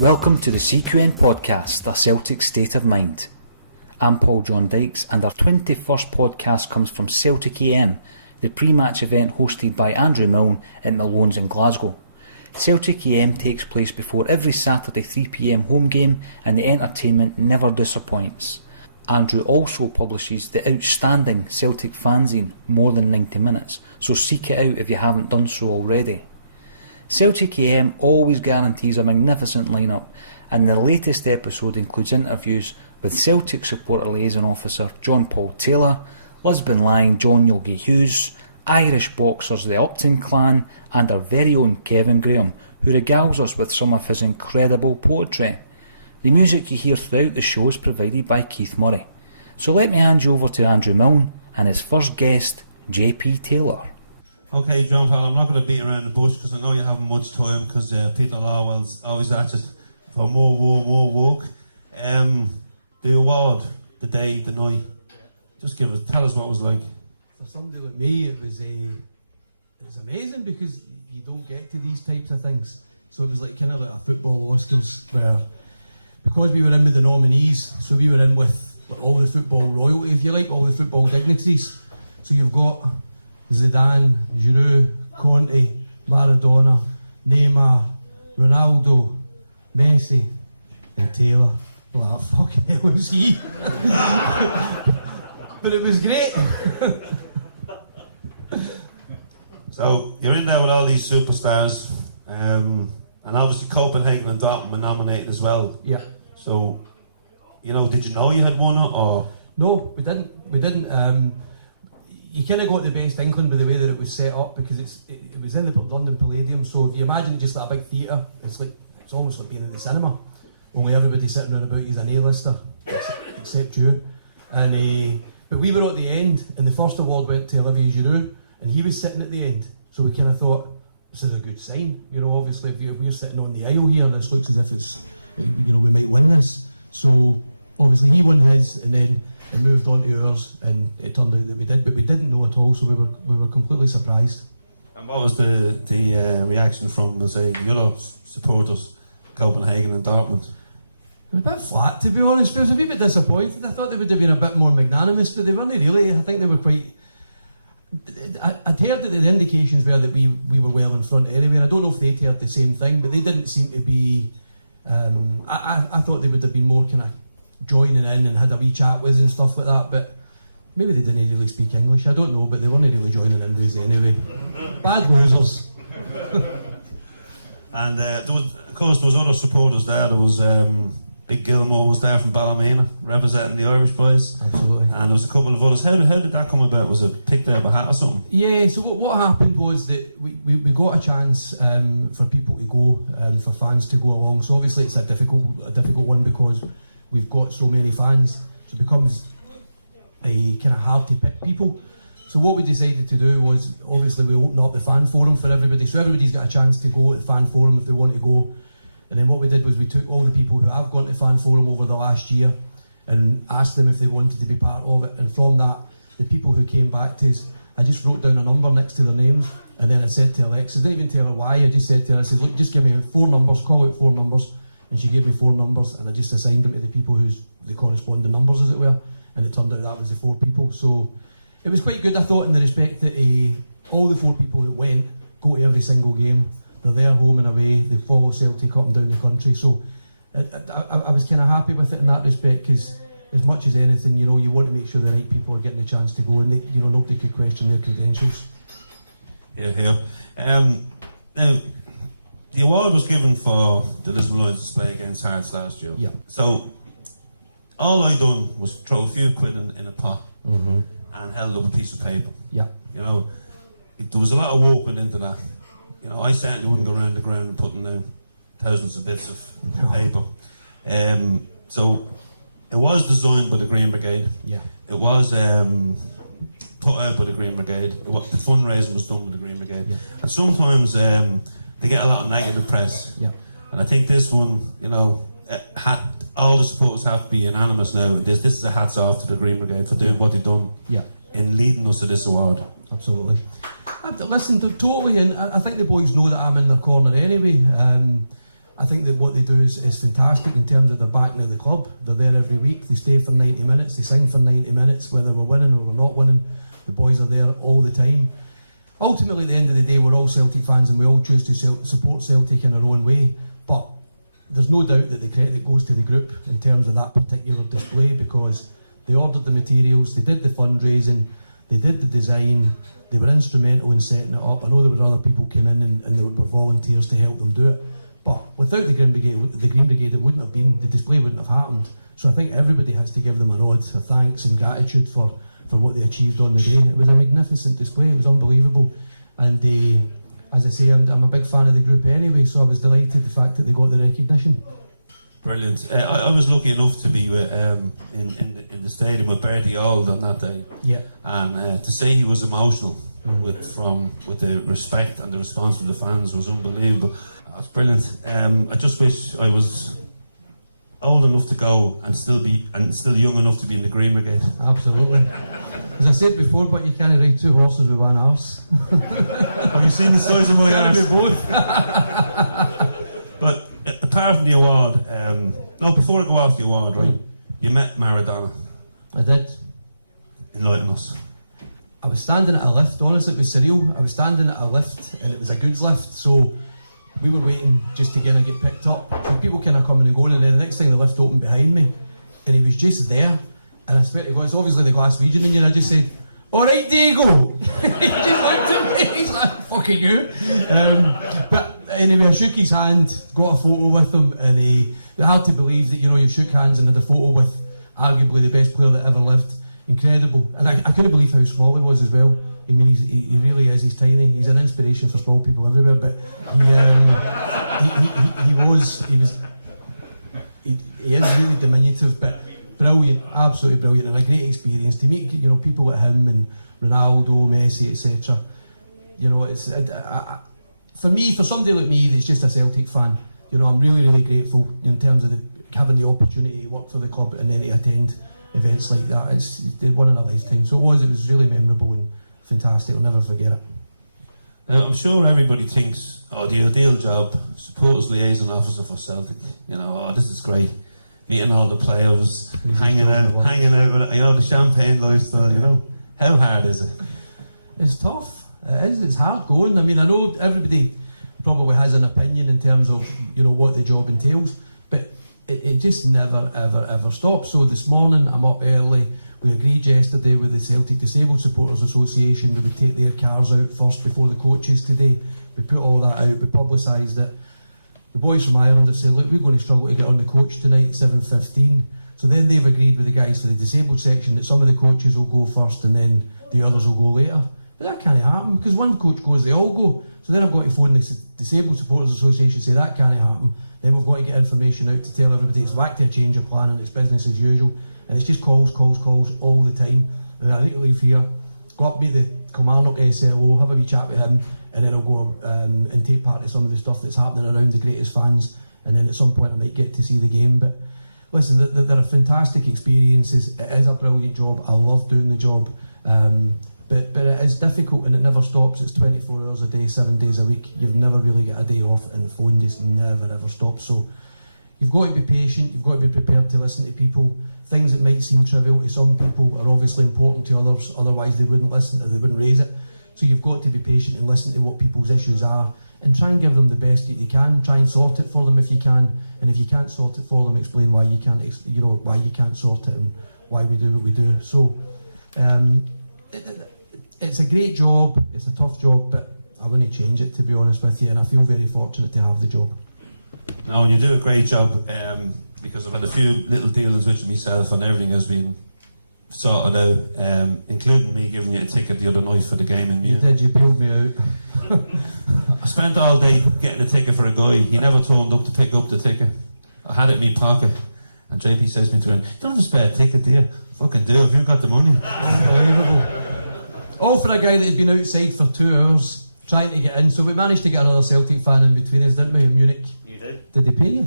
Welcome to the CQN podcast, the Celtic State of Mind. I'm Paul John Dykes, and our 21st podcast comes from Celtic AM, the pre-match event hosted by Andrew Milne at Malone's in Glasgow. Celtic AM takes place before every Saturday 3pm home game, and the entertainment never disappoints. Andrew also publishes the outstanding Celtic fanzine, More Than 90 Minutes, so seek it out if you haven't done so already. Celtic AM always guarantees a magnificent lineup, and the latest episode includes interviews with Celtic supporter liaison officer John Paul Taylor, Lisbon Lion John Yogi Hughes, Irish boxers the Upton Clan, and our very own Kevin Graham, who regales us with some of his incredible poetry. The music you hear throughout the show is provided by Keith Murray. So let me hand you over to Andrew Milne and his first guest, JP Taylor. Okay, John Paul, I'm not going to beat around the bush because I know you haven't much time because Peter Lawwell's always at it for more walk. The award, the day, the night, tell us what it was like. For somebody like me, it was amazing because you don't get to these types of things. So it was like kind of like a football Oscars where, because we were in with the nominees, so we were in with all the football royalty, if you like, all the football dignitaries. So you've got Zidane, Giroud, Conte, Maradona, Neymar, Ronaldo, Messi, and Taylor. Well, that fucking hell was he. But it was great. So you're in there with all these superstars, and obviously Copenhagen and Dortmund were nominated as well. Yeah. So, did you know you had won it, or? No, we didn't. You kind of got the best inkling with the way that it was set up because it was in the London Palladium. So if you imagine just that big theatre, it's almost like being in the cinema. Only everybody sitting around about you is an A-lister, except you. And but we were at the end, and the first award went to Olivier Giroud, and he was sitting at the end. So we kind of thought, this is a good sign. Obviously, if we're sitting on the aisle here, this looks as if it's, we might win this. So obviously he won his, and then we moved on to ours, and it turned out that we did, but we didn't know at all, so we were completely surprised. And what was the reaction from the other supporters, Copenhagen and Dortmund? A bit flat, to be honest. I was a wee bit disappointed. I thought they would have been a bit more magnanimous, but they weren't really. I think they were quite. I'd heard that the indications were that we were well in front anyway. I don't know if they'd heard the same thing, but they didn't seem to be. I thought they would have been more kind of joining in and had a wee chat with us and stuff like that, but maybe they didn't really speak English, I don't know, but they weren't really joining in with us anyway. Bad losers. And there was other supporters there. There was Big Gilmore was there from Ballymena representing the Irish boys. Absolutely. And there was a couple of others. How did that come about? Was it picked out of a hat or something? Yeah, so what happened was that we got a chance for people to go, for fans to go along. So obviously it's a difficult one because we've got so many fans, so it becomes a kind of hard to pick people. So what we decided to do was, obviously we opened up the fan forum for everybody, so everybody's got a chance to go to the fan forum if they want to go. And then what we did was we took all the people who have gone to the fan forum over the last year and asked them if they wanted to be part of it. And from that, the people who came back to us, I just wrote down a number next to their names, and then I said to Alexa, I didn't even tell her why, I just said to her, I said, look, just give me 4 numbers, call out 4 numbers. And she gave me 4 numbers, and I just assigned them to the people who's the corresponding numbers, as it were. And it turned out that was the 4 people. So it was quite good, I thought, in the respect that all the 4 people that went go to every single game. They're there home and away. They follow Celtic up and down the country. So I was kind of happy with it in that respect because, as much as anything, you want to make sure the right people are getting the chance to go, and nobody could question their credentials. Yeah. Now, the award was given for the Lisbon Lion display against Hearts last year. Yeah. So all I done was throw a few quid in a pot and held up a piece of paper. Yeah. There was a lot of work went into that. I certainly wouldn't go around the ground putting down thousands of bits of paper. So it was designed by the Green Brigade. Yeah. It was put out by the Green Brigade. The fundraising was done by the Green Brigade. Yeah. And sometimes they get a lot of negative press. Yeah. And I think this one, all the supporters have to be unanimous now. This is a hats off to the Green Brigade for doing what they've done in leading us to this award. Absolutely. Listen, totally, and I think the boys know that I'm in their corner anyway. I think that what they do is fantastic in terms of the backing of the club. They're there every week, they stay for 90 minutes, they sing for 90 minutes, whether we're winning or we're not winning. The boys are there all the time. Ultimately, at the end of the day, we're all Celtic fans and we all choose to support Celtic in our own way, but there's no doubt that the credit goes to the group in terms of that particular display, because they ordered the materials, they did the fundraising, they did the design, they were instrumental in setting it up. I know there were other people came in and there were volunteers to help them do it, but without the Green Brigade it wouldn't have been, the display wouldn't have happened. So I think everybody has to give them a nod, a thanks and gratitude for what they achieved on the day. It was a magnificent display, it was unbelievable, and as I say, I'm a big fan of the group anyway, so I was delighted the fact that they got the recognition. Brilliant. I was lucky enough to be in the stadium with Bertie Auld on that day. Yeah. And to say he was emotional with the respect and the response from the fans was unbelievable. That's brilliant. I just wish I was old enough to go and still young enough to be in the Green Brigade. Absolutely. As I said before, but you can't ride two horses with one horse. Have you seen the size of my arms? Both. But apart from the award, before I go off the award, right? You met Maradona. I did. Enlighten us. I was standing at a lift, honestly, it was surreal. I was standing at a lift and it was a goods lift, so we were waiting just to get picked up. So people kind of coming and going, and then the next thing the lift opened behind me and he was just there. And I swear to God, it's obviously the Glaswegian in you, and I just said, "Alright, Diego!" He just looked at me, he's like, "Fucking you." But anyway, I shook his hand, got a photo with him, and it's hard to believe that, you shook hands and had a photo with arguably the best player that ever lived. Incredible. And I couldn't believe how small he was as well. I mean, he really is, he's tiny. He's an inspiration for small people everywhere, but he is really diminutive, but brilliant, absolutely brilliant, and a great experience to meet, people like him and Ronaldo, Messi, etc. It's for me, for somebody like me that's just a Celtic fan, I'm really, really grateful in terms of having the opportunity to work for the club and then to attend events like that. It's one in a lifetime. So it was really memorable and fantastic. I'll never forget it. I'm sure everybody thinks, the ideal job, supporters liaison officer for Celtic. This is great. Meeting all the players, hanging out with, the champagne lifestyle, How hard is it? It's tough. It is. It's hard going. I mean, I know everybody probably has an opinion in terms of, what the job entails, but it just never, ever, ever stops. So this morning, I'm up early. We agreed yesterday with the Celtic Disabled Supporters Association we would take their cars out first before the coaches today. We put all that out, we publicised it. The boys from Ireland have said, look, we're going to struggle to get on the coach tonight at 7:15. So then they've agreed with the guys for the disabled section that some of the coaches will go first and then the others will go later. But that can't happen, because one coach goes, they all go. So then I've got to phone the Disabled Supporters Association and say that can't happen. Then we've got to get information out to tell everybody it's back to a change of plan and it's business as usual. And it's just calls all the time. And I need to leave here, go up, meet the Kilmarnock SLO, have a wee chat with him, and then I'll go and take part in some of the stuff that's happening around the greatest fans, and then at some point I might get to see the game. But listen, there are fantastic experiences. It is a brilliant job. I love doing the job, but it is difficult and it never stops. It's 24 hours a day, 7 days a week. You've never really got a day off, and the phone just never ever stops. So you've got to be patient, you've got to be prepared to listen to people. Things that might seem trivial to some people are obviously important to others, otherwise they wouldn't listen or they wouldn't raise it. So you've got to be patient and listen to what people's issues are and try and give them the best that you can. Try and sort it for them if you can, and if you can't sort it for them, explain why you can't, why you can't sort it and why we do what we do. So it's a great job, it's a tough job, but I wouldn't change it, to be honest with you, and I feel very fortunate to have the job. No, and you do a great job, because I've had a few little dealings with myself and everything has been sorted out, including me giving you a ticket the other night for the game. And you did, you bailed me out. I spent all day getting a ticket for a guy. He never turned up to pick up the ticket. I had it in my pocket, and JP says to me, "You don't have a spare ticket, do you?" Fucking do, if you've got the money. Unbelievable. All for a guy that had been outside for 2 hours trying to get in. So we managed to get another Celtic fan in between us, didn't we, in Munich? You did. Did they pay you?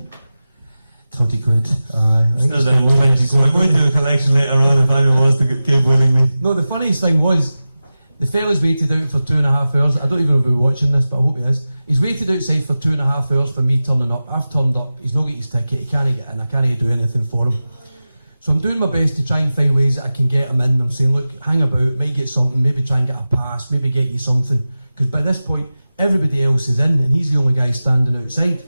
20 quid. Aye, Still down 20, so I might do a collection later on if anyone wants to give willingly. No, the funniest thing was, The fella's waited out for 2.5 hours. I don't even know if he'll be watching this, but I hope he is. He's waited outside for 2.5 hours for me turning up. I've turned up, he's not got his ticket, he can't get in, I can't do anything for him. So I'm doing my best to try and find ways that I can get him in. I'm saying, look, hang about, might get something, maybe try and get a pass, maybe get you something. Because by this point, everybody else is in and he's the only guy standing outside.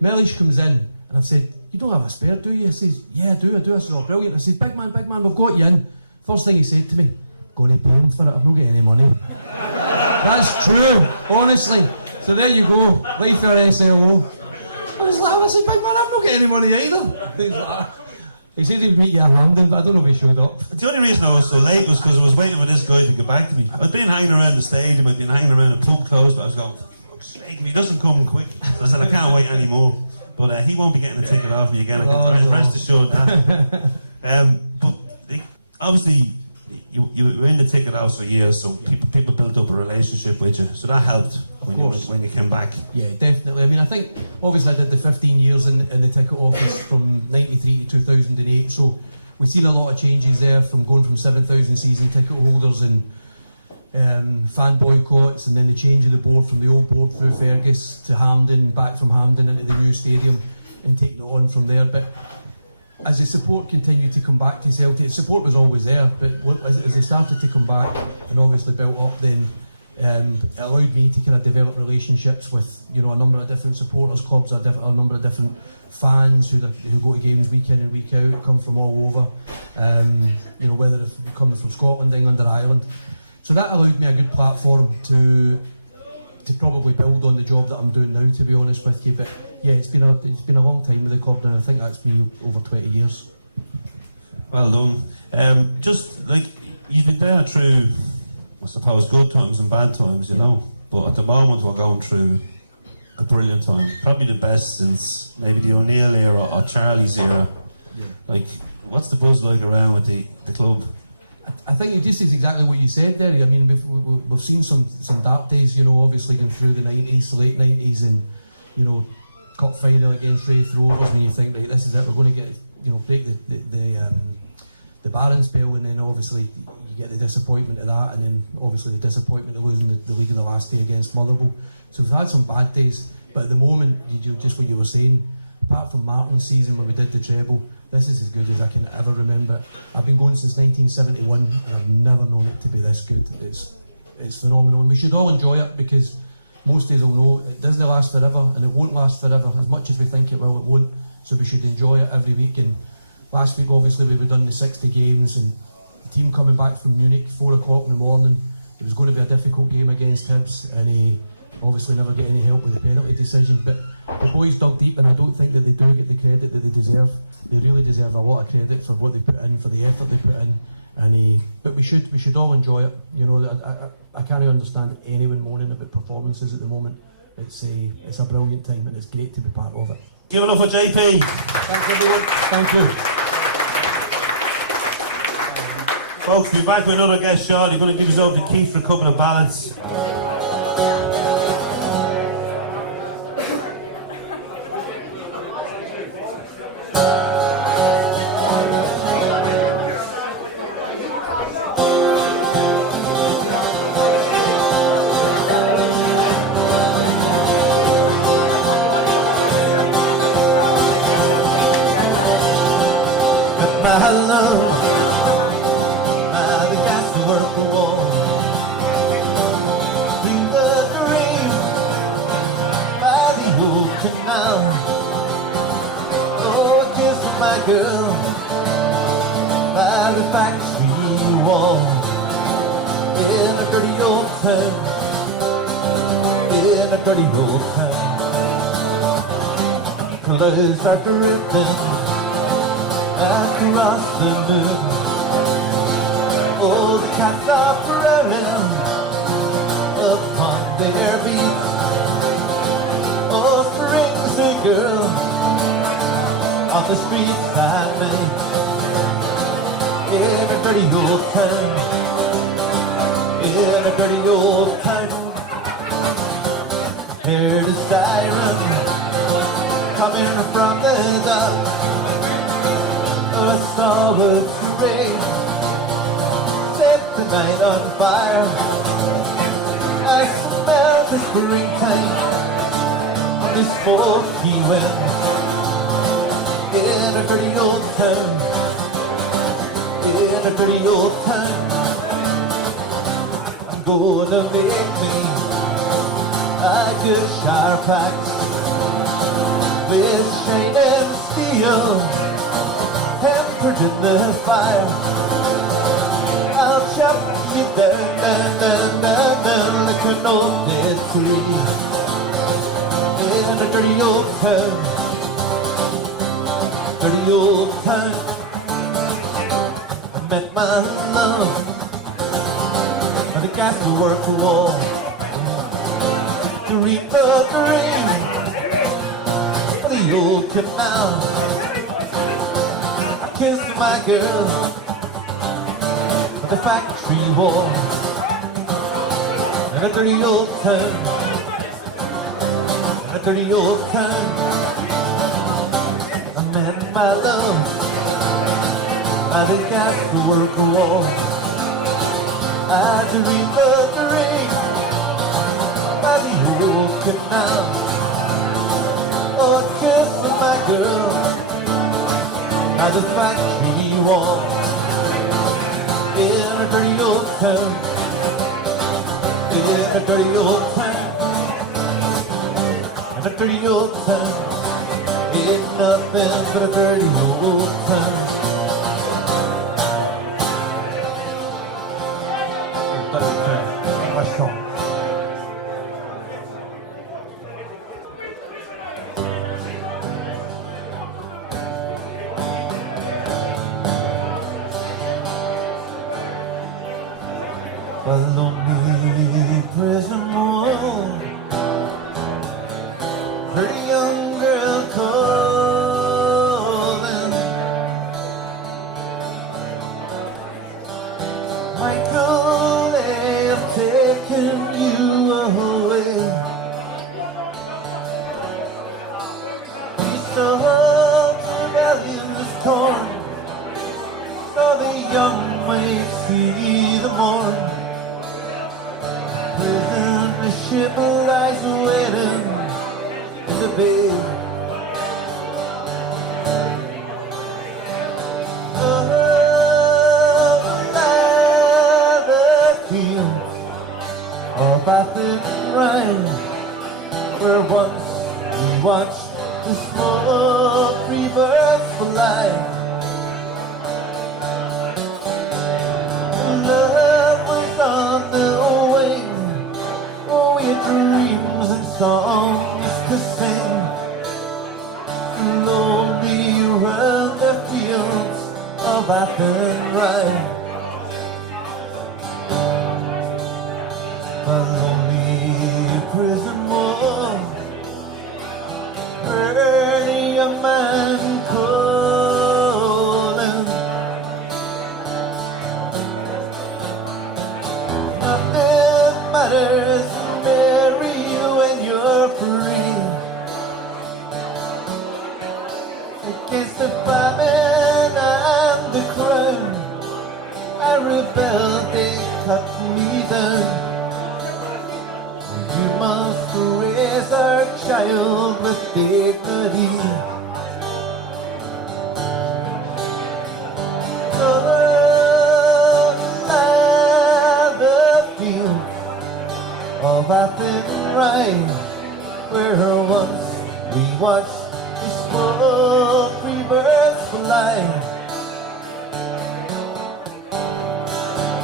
Mellish comes in and I've said, you don't have a spare, do you? He says, yeah, I do. I said, oh, brilliant. I said, big man, we've got you in. First thing he said to me, going to pay him for it, I've not got any money. That's true, honestly. So there you go, right for SLO. I said, big man, I've not got any money either. He said he'd meet you at London, but I don't know if he showed up. The only reason I was so late was because I was waiting for this guy to get back to me. I'd been hanging around the stadium, I'd been hanging around the pub closed, but I was going, for fuck's sake, if he doesn't come quick. So I said, I can't wait anymore. But he won't be getting the ticket off me again, I can rest assured that. But obviously, you were in the ticket house for years, so people built up a relationship with you, so that helped when you came back. Yeah, definitely. I mean, I think obviously I did the 15 years in the ticket office from 93 to 2008, so we've seen a lot of changes there, from going from 7,000 season ticket holders and fan boycotts, and then the change of the board from the old board through Fergus to Hampden, back from Hampden into the new stadium, and taking it on from there. But as the support continued to come back to Celtic, the support was always there, but as they started to come back and obviously built up, then it allowed me to kind of develop relationships with, you know, a number of different supporters clubs, a number of different fans who go to games week in and week out, come from all over, you know, whether it's coming from Scotland, England or Ireland. So that allowed me a good platform to probably build on the job that I'm doing now, to be honest with you. But yeah, it's been a long time with the club now. I think that's been over 20 years. Well done. Just like you've been there through, I suppose, good times and bad times, you know. But at the moment, we're going through a brilliant time. Probably the best since maybe the O'Neill era or Charlie's era. Yeah. Like, what's the buzz like around with the club? I think it just is exactly what you said there. I mean, we've seen some dark days, you know, obviously going through the 90s, the late 90s, and, you know, cup final against Raith Rovers, when you think, right, this is it, we're going to get, you know, break the Barron spell, and then obviously you get the disappointment of that, and then obviously the disappointment of losing the league in the last day against Motherwell. So we've had some bad days, but at the moment, just what you were saying, apart from Martin's season when we did the treble, this is as good as I can ever remember. I've been going since 1971 and I've never known it to be this good. It's phenomenal, and we should all enjoy it, because most days will know it doesn't last forever, and it won't last forever. As much as we think it will, it won't. So we should enjoy it every week. And last week, obviously, we've done the 60 games, and the team coming back from Munich, 4 o'clock in the morning. It was going to be a difficult game against Hibs, and he obviously never get any help with the penalty decision. But the boys dug deep, and I don't think that they do get the credit that they deserve. They really deserve a lot of credit for what they put in, for the effort they put in. And but we should all enjoy it. You know, I can't understand anyone moaning about performances at the moment. It's a brilliant time, and it's great to be part of it. Give it up for JP. Thanks everyone. Thank you. Folks, we'll be back with another guest shot. You're going to give yourself the keys for a couple of ballots. Clothes are dripping across the moon. Oh, the cats are purring upon their beats. Oh, spring singer on the streets by night. In a dirty old town, in a dirty old town. Hear the siren coming from the dark. A solid rain set the night night on fire. I smell the springtime, this smoky wind. In a pretty old town, in a pretty old town, gonna make me like a sharp axe with shining steel, tempered in the fire. I'll chop you down, down, down, down, down like an old dead tree. In a pretty old town, pretty old town, I met my love at the Glasgow work wall. The ring of the ring, the old canal. Kiss my girl at the factory wall. A dirty old town, a dirty old town. I met my love at the Glasgow work wall. At the ring of the ring, by the old canal. Oh, kiss my girl at the factory wall. In a dirty old town, in a dirty old town, in a dirty old town. It's nothing but a dirty old town. My song. A lonely prison wall, pretty young girl calling. Michael, they have taken you away. We saw the bellies torn, saw the young ways see the morn. Ship lies waiting in the bay. Oh, the land of fields, all Upton Clan, where once we watched the smoke reverse fly. Love was on the wing, dreams and songs to sing, slowly around the fields of Upton Clan. A lonely prison wall, burning a man calling. Nothing matters. Marry you when you're free. Against the famine and the crown, I rebelled, they cut me down. We must raise our child with dignity. Of Upton Clan, where once we watched the smoke reverse fly.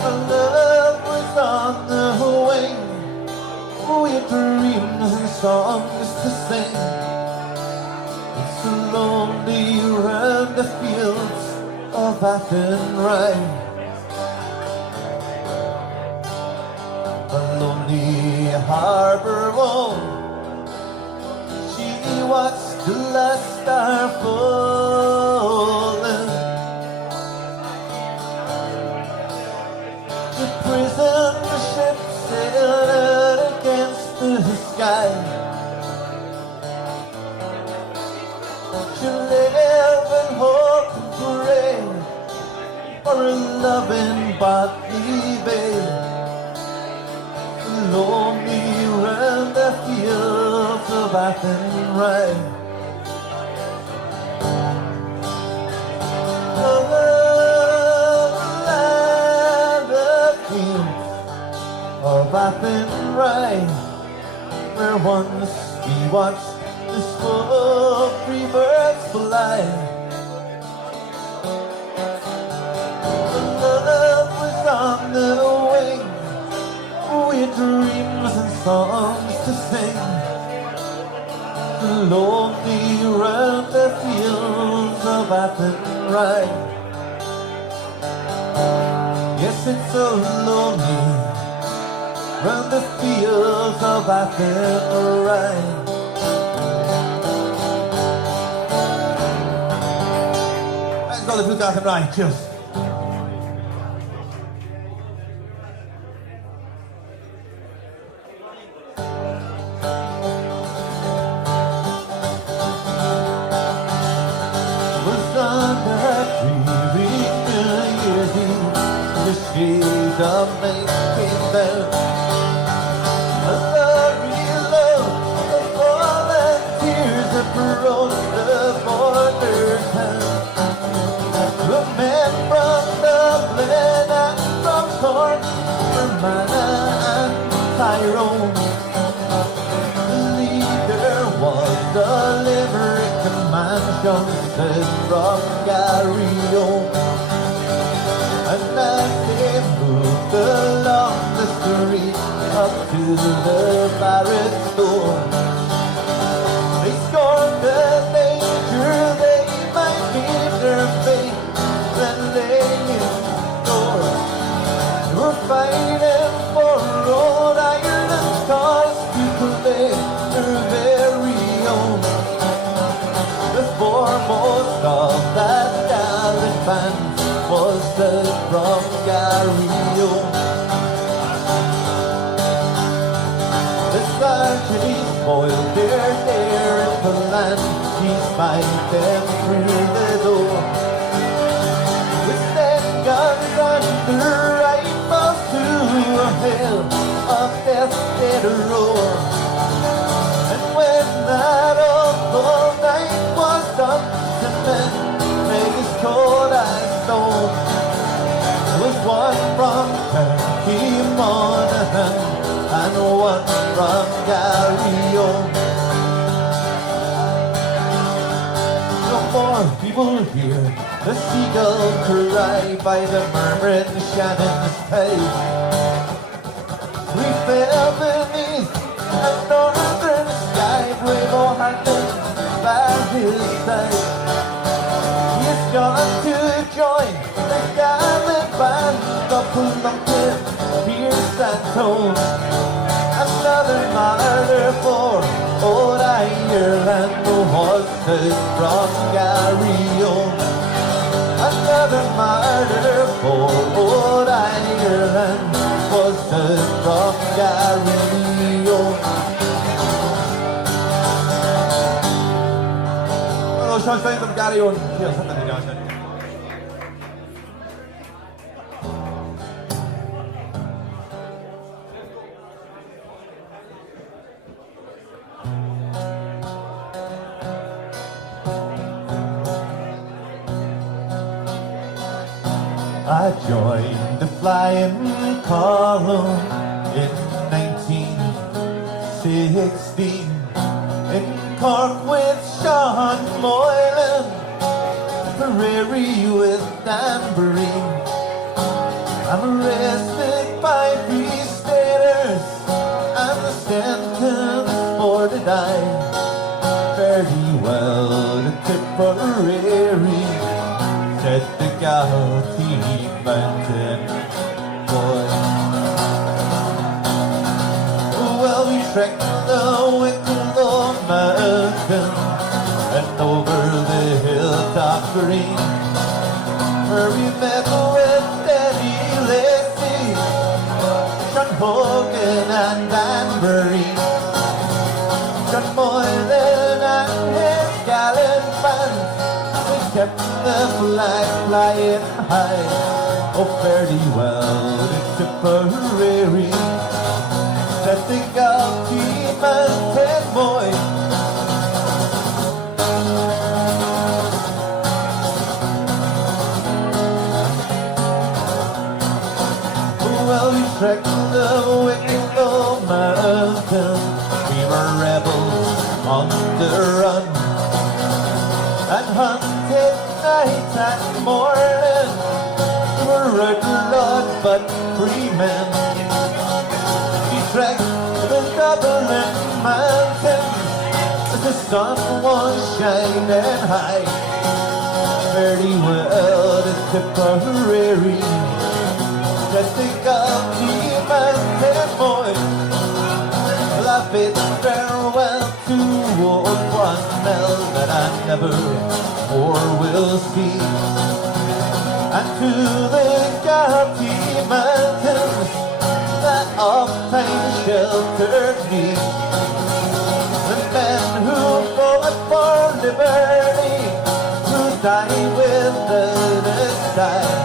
Our love was on the wing, we had dreams and songs to sing. Slowly around the fields of Upton Clan. A lonely harbor wall, she watched the last star falling. The prison ship sailed against the sky. She live in hope and pray for a ride. Love was on the wing, with dreams and songs to sing. Lonely round the fields of Upton Clan. Yes, it's so lonely round the fields of Upton Clan. Thanks, brother, who's got the right? Cheers. Of making them a lovely love, they fall and tears and rose the border's hand. The man from Dublin and from Cork, Fermanagh and Tyrone. There was a Limerick man, Johnson from Garryowen. And as they moved along the street up to the barrack door, they scorned the nature they might meet their fate, and they scored. They were fighting for Old Ireland's cause to collect their very own. The foremost of that gallant band was from Garryowen. The sergeant spoiled their hair in the land. He spied them through the door. His guns on the rifles to a hell of death did roar. And when that awful night was up, the men made his cold as stone. Was one from County Monaghan and one from Garryowen. No more people hear the seagull cry by the murmuring Shannon's page. We fell beneath a northern sky where O'Hanlon back his day. He's gone to join the gallant band of collective fierce and told. Another martyr for Old Ireland, the horses from Garryowen. Another martyr for Old Ireland, horses from Garryowen. Hello, sunshine from Garryowen. I joined the flying column in 1916 in Cork with Sean Moylan, Prairie with Danbury. I'm arrested by Free Staters and the sentence for to die. Very well to Tipperary, said the Galaxy Mountain boy. Well, we trekked the Wicklow Mountain and over the hilltop green, where we met with Eddie Lacy, John Hogan and Danbury, John Moylan and his gallant band, who kept the flag flying high. Oh, fairly well to Tipperary, said the Galaxy Mountain boy. Well, we trekked the Wicklow Mountain. We were rebels on the run, and hunted night and morning. We're red blood but free men. We trekked the Dublin mountains as the sun was shining high. Very well to Tipperary, just think of Team Mountain Boy. I bid farewell to old Quannell that I never more will see, and to the County Mountains that oft-times sheltered me. The men who fought for liberty, who died with the side,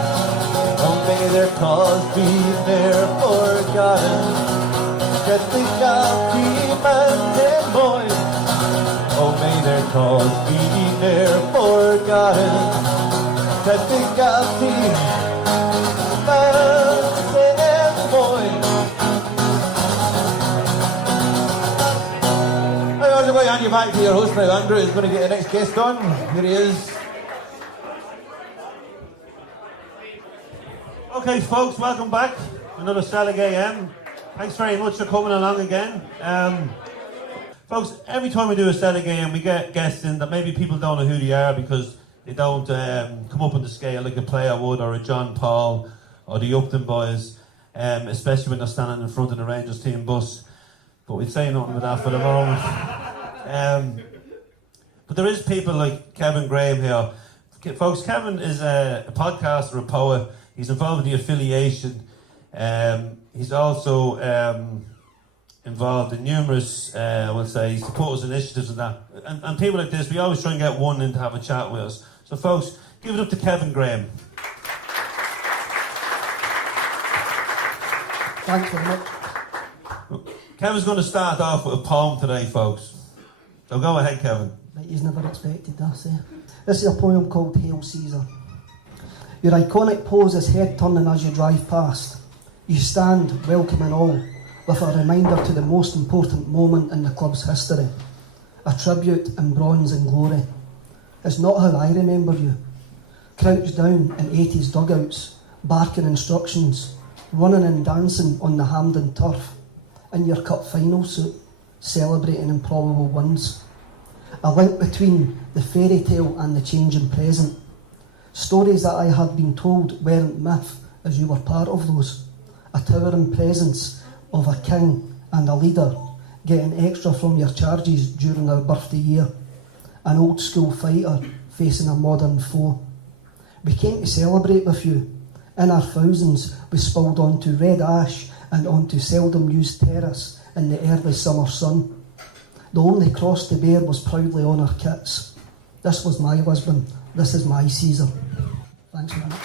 oh may their cause be ne'er forgotten. Just the County Mountain Boys, oh may their cause be ne'er forgotten. Just the County Mountain Boys. Now on the way on, you back to your host now. Andrew is going to get the next guest on. Here he is. Okay, folks, welcome back to another Celtic AM. Thanks very much for coming along again. Folks, every time we do a Celtic AM, we get guests in that maybe people don't know who they are because they don't come up on the scale like a player would, or a John Paul, or the Upton boys, especially when they're standing in front of the Rangers team bus. But we'd say nothing with that for the moment. But there is people like Kevin Graham here. Folks, Kevin is a podcaster, a poet. He's involved in the affiliation. He's also involved in numerous, we'll say, supporters initiatives and that. And people like this, we always try and get one in to have a chat with us. So folks, give it up to Kevin Graham. Thanks very much. Kevin's going to start off with a poem today, folks. So go ahead, Kevin. He's never expected this. This is a poem called Hail Caesar. Your iconic pose is head turning as you drive past. You stand, welcoming all, with a reminder to the most important moment in the club's history. A tribute in bronze and glory. It's not how I remember you. Crouched down in 80s dugouts, barking instructions, running and dancing on the Hampden turf, in your cup final suit, celebrating improbable wins. A link between the fairy tale and the changing present. Stories that I have been told weren't myth, as you were part of those. A towering presence of a king and a leader, getting extra from your charges during our birthday year. An old school fighter facing a modern foe. We came to celebrate with you. In our thousands, we spilled onto red ash and onto seldom used terrace in the early summer sun. The only cross to bear was proudly on our kits. This was my Lisbon. This is my Caesar. Thanks very much.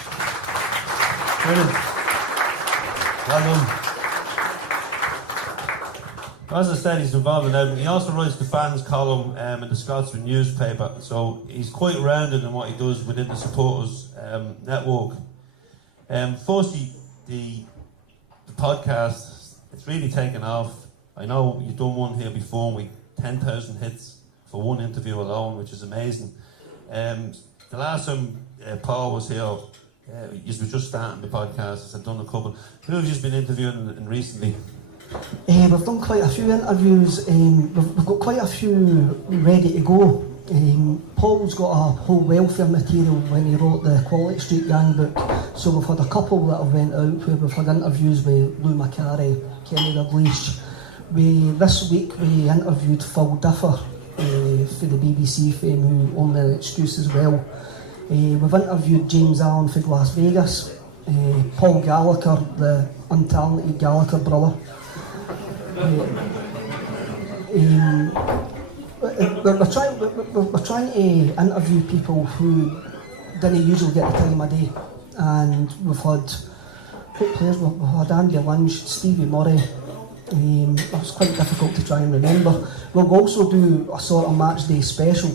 As I said, he's involved in that. He also writes the fans column in the Scotsman newspaper, so he's quite rounded in what he does within the supporters network. Firstly, the podcast, it's really taken off. I know you've done one here before with 10,000 hits for one interview alone, which is amazing. The last time Paul was here, you were just starting the podcast. I've done a couple. Who have you been interviewing recently? We've done quite a few interviews. We've got quite a few ready to go. Paul's got a whole wealth of material when he wrote the Quality Street Gang book. So we've had a couple that have went out where we've had interviews with Lou Macari, Kenny Dalglish. This week we interviewed Phil Differ for the BBC fame, who own The Excuse as well. We've interviewed James Allen for Las Vegas, Paul Gallagher, the untalented Gallagher brother. We're trying to interview people who didn't usually get the time of day, and we've had players. We've had Andy Lynch, Stevie Murray. It's quite difficult to try and remember. We'll also do a sort of match day special,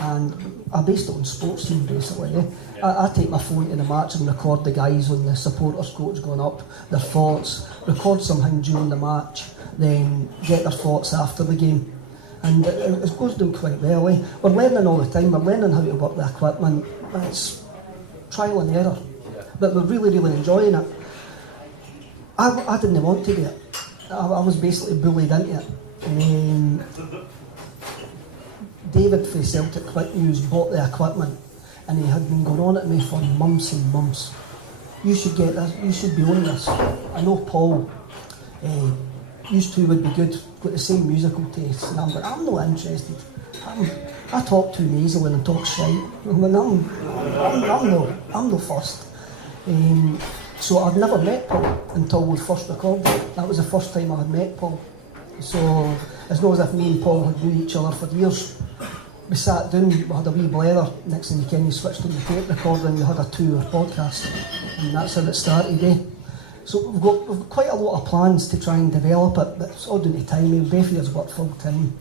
and I based it on sports team basically. I take my phone to the match and record the guys when the supporters coach going up, their thoughts, record something during the match, then get their thoughts after the game. And it goes down quite well. We're learning all the time, we're learning how to work the equipment. It's trial and error. But we're really, really enjoying it. I didn't want to do it. I was basically bullied into it. David from Celtic Hughes bought the equipment and he had been going on at me for months and months. You should get this, you should be on this. I know Paul, used to would be good, got the same musical tastes. And I'm like, I'm not interested. I talk too nasally and talk shite. I mean, I'm no fussed. So I'd never met Paul until we first recorded. That was the first time I had met Paul. So it's not as if me and Paul had knew each other for years. We sat down, we had a wee blather, next thing you can, you switched on the tape recorder and we had a 2-hour podcast. And that's how it started, So we've got quite a lot of plans to try and develop it, but it's all due to timing. Both of us work full time.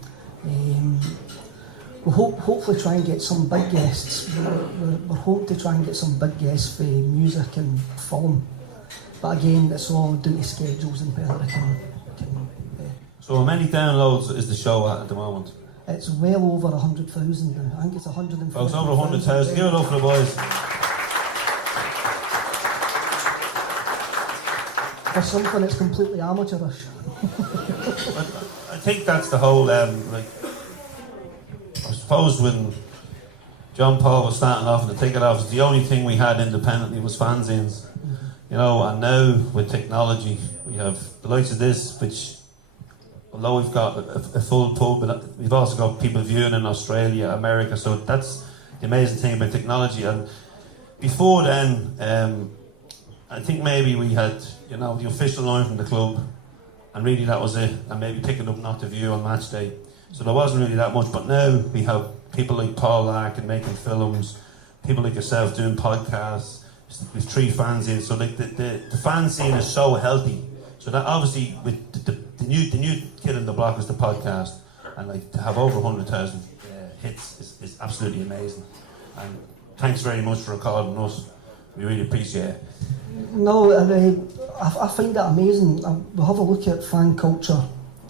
We'll hopefully try and get some big guests. We're hoping to try and get some big guests for music and film. But again, it's all due to schedules and whether we can. So how many downloads is the show at the moment? It's well over 100,000. I think it's 150. Oh, it's over 100,000. Give it up for the boys. For something that's completely amateurish. I think that's the whole, I suppose when John Paul was starting off the ticket office, the only thing we had independently was fanzines. And now with technology, we have the likes of this, which, although we've got a full pub, we've also got people viewing in Australia, America, so that's the amazing thing about technology. And before then, I think maybe we had, the official line from the club, and really that was it, and maybe picking up not to view on match day. So there wasn't really that much, but now we have people like Paul Larkin making films, people like yourself doing podcasts, with 3 fanzines, so like the fan scene is so healthy. So that obviously with the new kid in the block is the podcast, and like to have over 100,000 hits is absolutely amazing. And thanks very much for recording us. We really appreciate it. No, and I find that amazing. We have a look at fan culture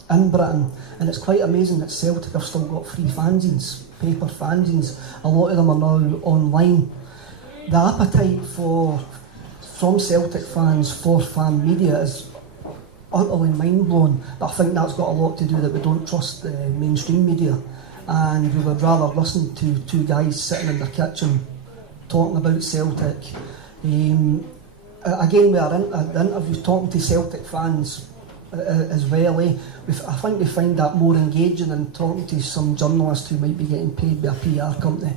in Britain, and it's quite amazing that Celtic have still got free fanzines, paper fanzines. A lot of them are now online. The appetite from Celtic fans for fan media is utterly mind-blowing, but I think that's got a lot to do that we don't trust the mainstream media, and we would rather listen to 2 guys sitting in their kitchen talking about Celtic. Again, we are in interviews talking to Celtic fans as well. I think we find that more engaging than talking to some journalists who might be getting paid by a PR company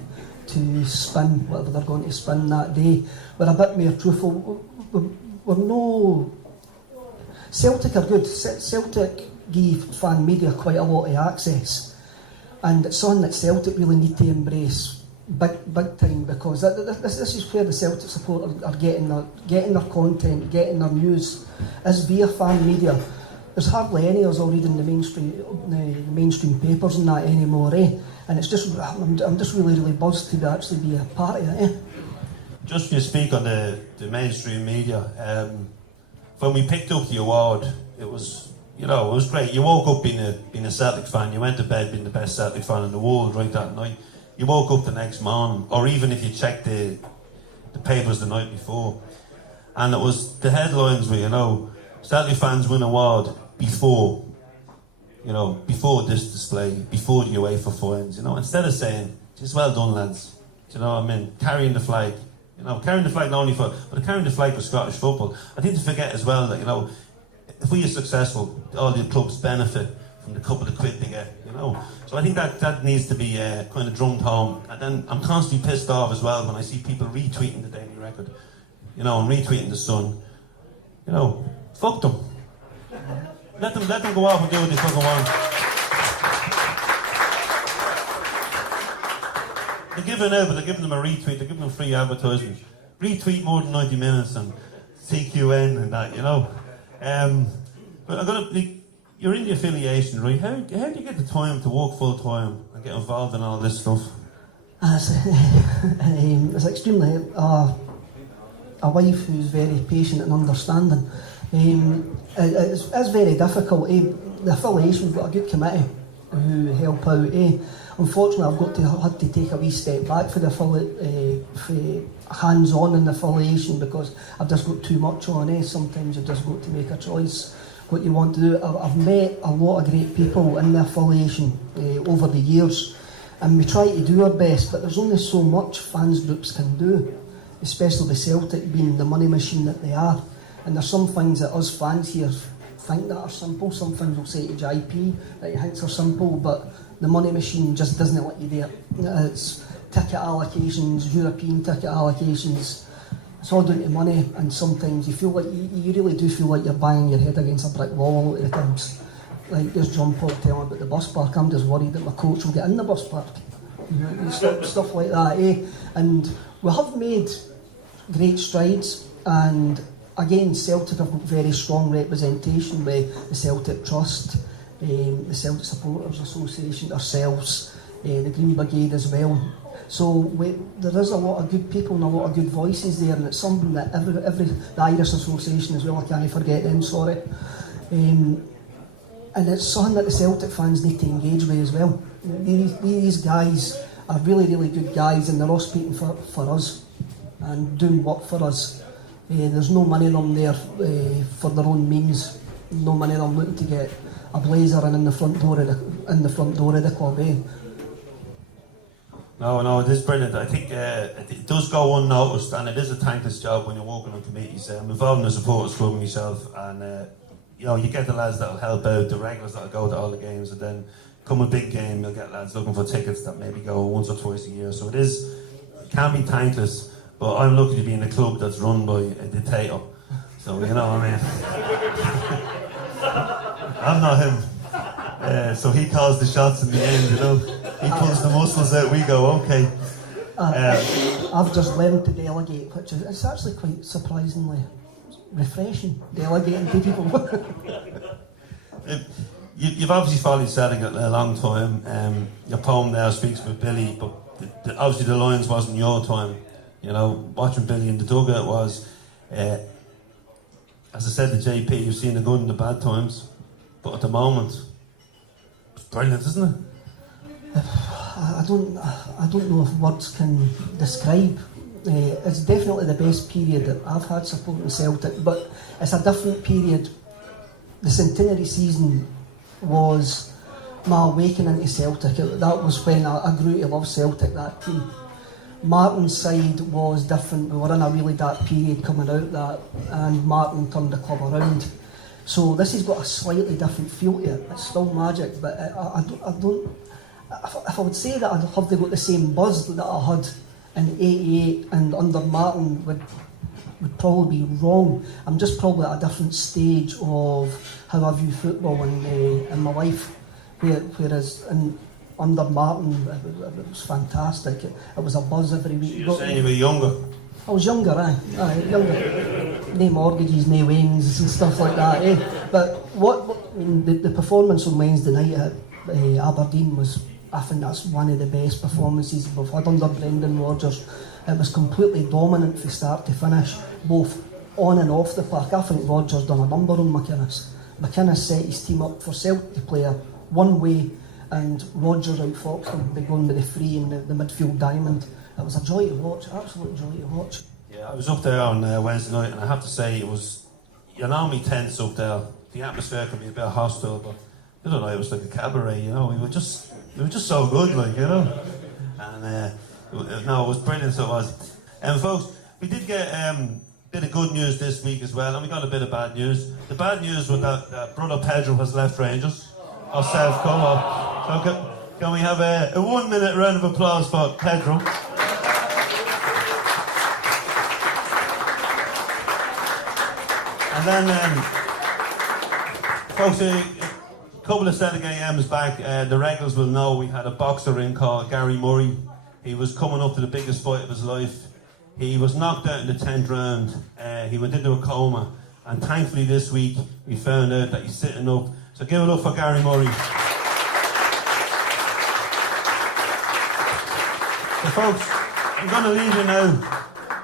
to spin whatever they're going to spin that day. We're a bit more truthful. We're no... Celtic are good. Celtic give fan media quite a lot of access, and it's something that Celtic really need to embrace big time, because this is where the Celtic supporters are getting their content, getting their news, is via fan media. There's hardly any of us all reading the mainstream papers and that anymore, and it's just, I'm just really, really buzzed to actually be a part of it. Just to speak on the mainstream media, when we picked up the award, it was great. You woke up being a Celtic fan, you went to bed being the best Celtic fan in the world right that night. You woke up the next morning, or even if you checked the papers the night before, and it was, the headlines were, Celtic fans win award before this display, before the UEFA fines, instead of saying, just well done lads, you know what I mean, carrying the flag, carrying the flag not only but carrying the flag for Scottish football. I think to forget as well that, if we are successful, all the clubs benefit from the couple of quid they get, So I think that needs to be kind of drummed home. And then I'm constantly pissed off as well when I see people retweeting the Daily Record, and retweeting the Sun. Fuck them. Let them go off and do what they fucking want. They're giving them a retweet, they're giving them free advertising. Retweet more than 90 minutes and CQN and that, But I'm gonna be, you're in the affiliation, right? How do you get the time to work full time and get involved in all this stuff? It's extremely a wife who's very patient and understanding. It's very difficult. The affiliation, we've got a good committee, who help out. Unfortunately, I've had to take a wee step back for the hands-on in the affiliation because I've just got too much on. Sometimes you've just got to make a choice what you want to do. I've met a lot of great people in the affiliation over the years, and we try to do our best, but there's only so much fans groups can do, especially with Celtic being the money machine that they are. And there's some things that us fans here think that are simple. Some things will say to JP that he thinks are simple, but the money machine just doesn't let you do it. It's ticket allocations, European ticket allocations. It's all down to money, and sometimes you feel like you really do feel like you're banging your head against a brick wall all the times. Like there's John Paul telling about the bus park. I'm just worried that my coach will get in the bus park. Stuff like that, And we have made great strides, and again, Celtic have got very strong representation with the Celtic Trust, the Celtic Supporters Association, ourselves, the Green Brigade as well. So there is a lot of good people and a lot of good voices there, and it's something that the Irish Association as well, I can't forget them, sorry. And it's something that the Celtic fans need to engage with as well. These guys are really, really good guys, and they're all speaking for us and doing work for us. There's no money in them there for their own means. There's no money in them looking to get a blazer in the front door of the club. No, it is brilliant. I think it does go unnoticed, and it is a thankless job when you're working on committees. I'm involved in the supporters club myself, and you get the lads that'll help out, the regulars that'll go to all the games, and then come a big game, you'll get lads looking for tickets that maybe go once or twice a year. So it can be thankless, but I'm lucky to be in a club that's run by a dictator. So you know what I mean. I'm not him. So he calls the shots in the end, He pulls the muscles out, we go, okay. I've just learned to delegate, which is actually quite surprisingly refreshing, delegating to people. You've obviously followed Celtic a long time. Your poem there speaks with Billy, but obviously the Lions wasn't your time. Watching Billy in the dugout was, as I said to JP, you've seen the good and the bad times, but at the moment, it's brilliant, isn't it? I don't know if words can describe. It's definitely the best period that I've had supporting Celtic, but it's a different period. The centenary season was my awakening to Celtic. That was when I grew to love Celtic, that team. Martin's side was different. We were in a really dark period coming out that, and Martin turned the club around. So this has got a slightly different feel to it. It's still magic, but I don't. If I would say that I'd have to got the same buzz that I had in '88 and under Martin would probably be wrong. I'm just probably at a different stage of how I view football in my life. Whereas under Martin, it was fantastic. It was a buzz every week. So you're saying you were younger? I was younger, younger. No mortgages, no wings, and stuff like that. But the performance on Wednesday night at Aberdeen was, I think that's one of the best performances we've had under Brendan Rodgers. It was completely dominant from start to finish, both on and off the park. I think Rodgers done a number on McInnes. McInnes set his team up for Celtic to play one way, and Rodgers outfoxed them. They gone with the free and the midfield diamond. It was a joy to watch, absolute joy to watch. Yeah, I was up there on Wednesday night, and I have to say you're normally tense up there. The atmosphere can be a bit hostile, but I don't know, it was like a cabaret, we were just so good, and it was brilliant, so it was. And folks, we did get a bit of good news this week as well, and we got a bit of bad news. The bad news was that brother Pedro has left Rangers. Ourselves, come on. So can we have a 1 minute round of applause for Pedro? And then, folks, a couple of Celtic AMs back, the regulars will know we had a boxer in called Gary Murray. He was coming up to the biggest fight of his life. He was knocked out in the 10th round. He went into a coma. And thankfully this week, we found out that he's sitting up. So give it up for Gary Murray. So folks, I'm going to leave you now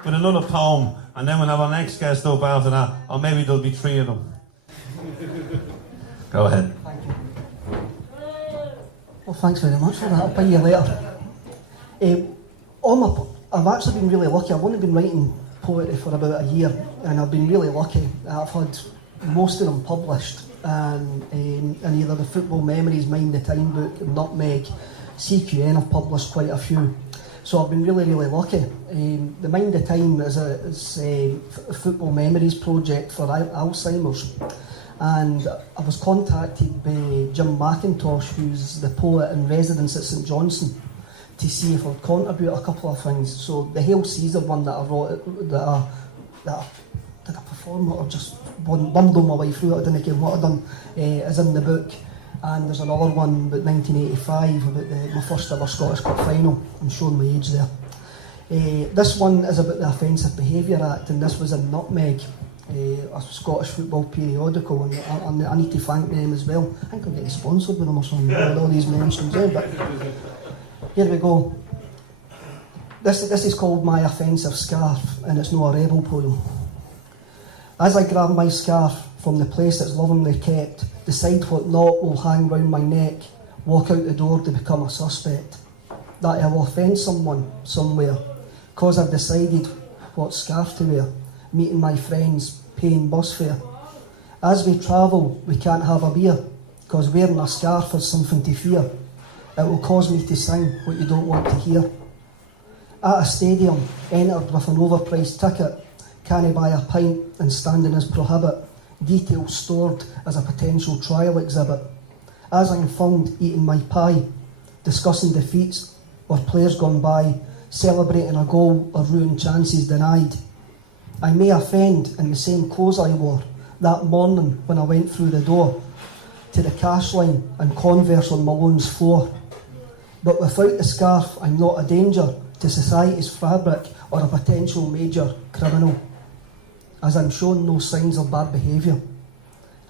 with another poem, and then we'll have our next guest up after that, or maybe there'll be 3 of them. Go ahead. Thank you. Well, thanks very much for that. I'll bring you later. I've actually been really lucky. I've only been writing poetry for about a year, and I've been really lucky. I've had most of them published, and either the Football Memories, Mind the Time book, Nutmeg, CQN have published quite a few. So I've been really, really lucky. The Mind the Time is a Football Memories project for Alzheimer's. And I was contacted by Jim McIntosh, who's the poet in residence at St Johnstone, to see if I'd contribute a couple of things. So the Hail Caesar one that I wrote, did I perform it or just bumbled my way through it, I didn't care what I'd done, is in the book. And there's another one about 1985, about my first ever Scottish Cup final. I'm showing my age there. This one is about the Offensive Behaviour Act, and this was in Nutmeg, a Scottish football periodical, and I need to thank them as well. I think I'm getting sponsored with them or something, with all these mentions. But here we go. This is called My Offensive Scarf, and it's not a rebel poem. As I grab my scarf from the place it's lovingly kept, decide what knot will hang round my neck, walk out the door to become a suspect, that I will offend someone somewhere, cause I've decided what scarf to wear, meeting my friends, paying bus fare. As we travel, we can't have a beer, cause wearing a scarf is something to fear. It will cause me to sing what you don't want to hear. At a stadium, entered with an overpriced ticket, can't buy a pint and standing is prohibit, details stored as a potential trial exhibit. As I'm found eating my pie, discussing defeats or players gone by, celebrating a goal or ruined chances denied. I may offend in the same clothes I wore that morning when I went through the door to the cash line and Converse on Malone's floor. But without the scarf, I'm not a danger to society's fabric or a potential major criminal, as I'm showing no signs of bad behaviour.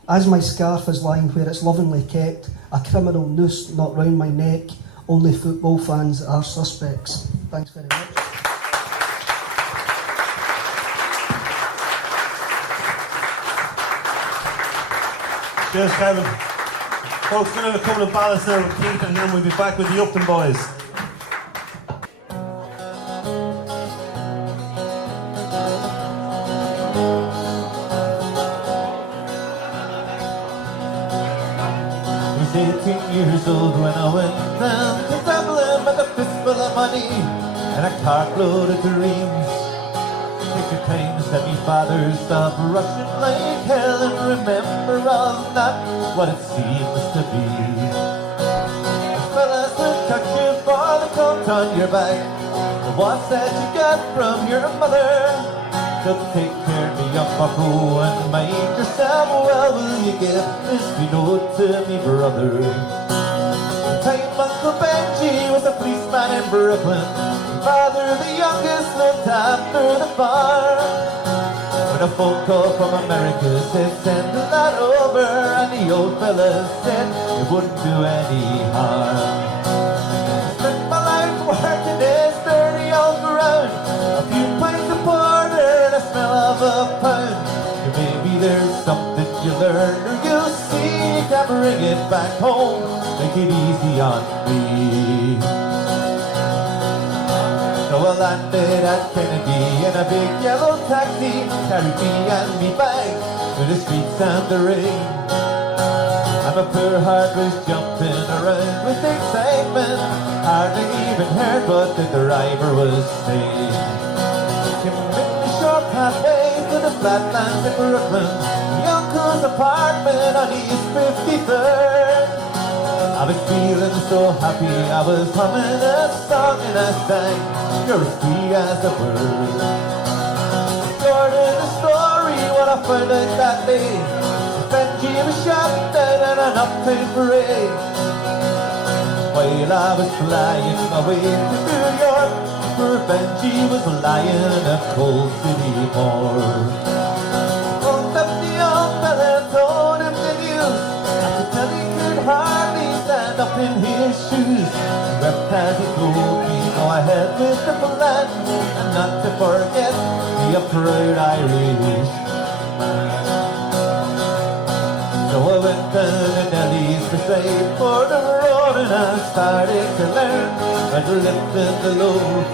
As my scarf is lying where it's lovingly kept, a criminal noose not round my neck, only football fans are suspects. Thanks very much. Cheers, Kevin. Folks, we're going to have a couple of ballads there with Keith, and then we'll be back with the Upton boys. I was 18 years old when I went down to Dublin with a fistful of money and a cartload of dreams. Pick times that me father stopped rushing like hell and remember all that what it seems to be. Fellas will touch you for the coat on your back, the ones that you got from your mother. So take care of me, young bucko, and make yourself well. Will you give this note to me, brother? Time Uncle Benji was a policeman in Brooklyn, father the youngest looked after the farm. When a phone call from America said send the lad over, and the old fella said it wouldn't do any harm. Spent my life working this dirty old ground, a few pints of porter and a smell of a pound. Maybe there's something you learn or you'll see, you can bring it back home, make it easy on me. So I landed at Kennedy in a big yellow taxi, carried me and me bag to the streets and the rain. And my poor heart was jumping around with excitement, hardly even heard what the driver was saying. It was a short pathway to the flatlands in Brooklyn, my uncle's apartment on East 53rd. I was feeling so happy, I was humming a song and I sang, you're as free as a bird. Short in the story, what I found out that day, Benji was shot dead in an Upton parade. While I was flying away to New York, poor Benji was lying in a cold city morgue. Woke up the old fella and told him the news, and he could hardly stand up in his shoes. Wept as he told me how I had this triple land, not to forget the proud Irish. So I went Lisbon and Ellie's to say for the road, and I started to learn how to lift the load.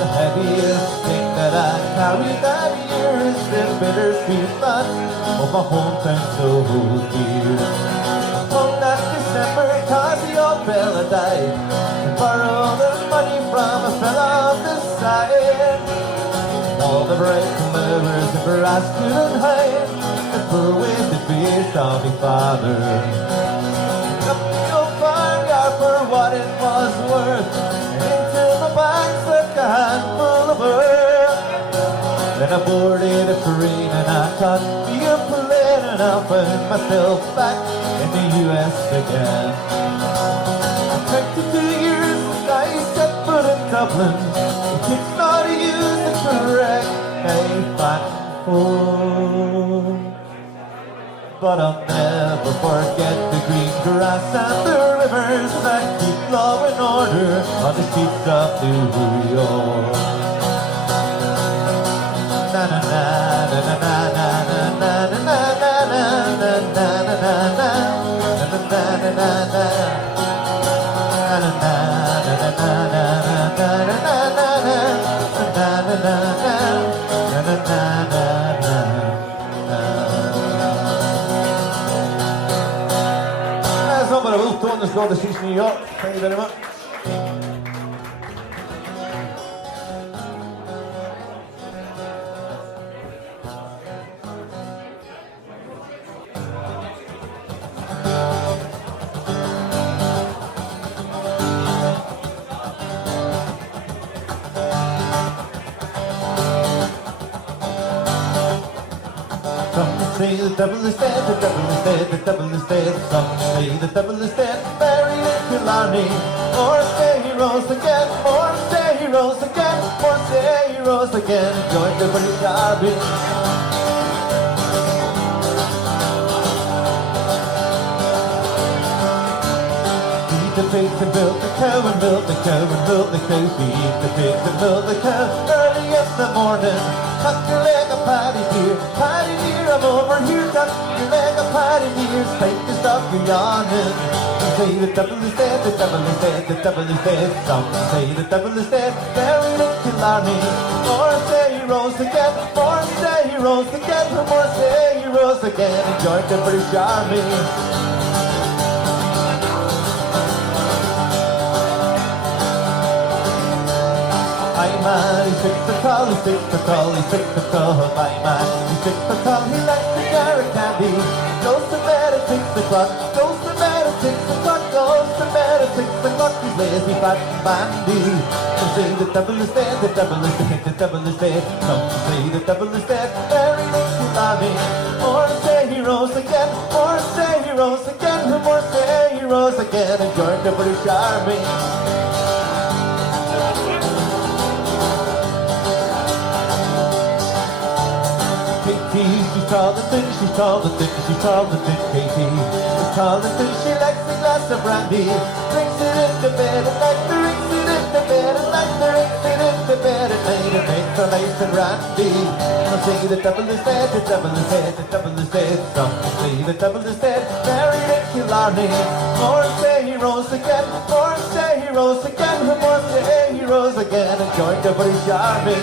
The heaviest thing that I carried that year is the bittersweet thought of my hometown so dear. On that December, cause the old fella died, I borrowed the money from a fella of the side. All the brave members of Rascal and Hyde, the poor with the beast of my father. Up so far, God, for what it was worth, into my bags like a handful of earth. Then I boarded a parade and I caught the airplane, and I found myself back in the US again. 22 years since I stepped foot in Dublin, it's not a use the correct name back home. But I'll never forget the green grass and the rivers that keep law and order on the streets of New York. Na na na na na na na na na na na na That's not what I will do. Let's go to 6 New York. Thank you very much. Some say the devil is dead, the devil is dead, the devil is dead. Some say the devil is dead, buried in Killarney. Or say he rose again, or say he rose again, or say he rose again. Joined the British Army. Beat the pig to build the cow and build the cow and build the cow. Beat the pig to build the cow early in the morning. Tuck your leg a patty dear, I'm over here. Tuck your leg a patty dear, take the stuff you're yawning. Say the devil is dead, the devil is dead, the devil is dead. Some say the devil is dead, buried in Killarney. Or say he rose again, or say he rose again, or say he rose again. Joined the British Army. My man, he's 6 foot tall, he's 6 foot tall, he's 6 foot tall. My man, he's 6 foot tall, he likes the Gary candy. Goes to bed at 6 o'clock, goes to bed at 6 o'clock, goes to bed at 6 o'clock. He's lazy like Mandy. They say the devil is dead, the devil is dead, the devil is dead. Some say the devil is dead, buried in Killarney. Or say he rose again, or say he rose again, or say he rose again and joined the British Army. She's tall and thick, she's tall and thick, she's tall and thick, Katie. She's tall and thick, she likes a glass of brandy. Drinks it in the bed at night, drinks it in the bed at night, drinks it in the bed at night, and makes her nice and randy. Some say the devil is dead, the devil is dead, the devil is dead. Some say the devil is dead, buried in Killarney. Or say he rose again, or say he rose again, or say he rose again and joined the British Army.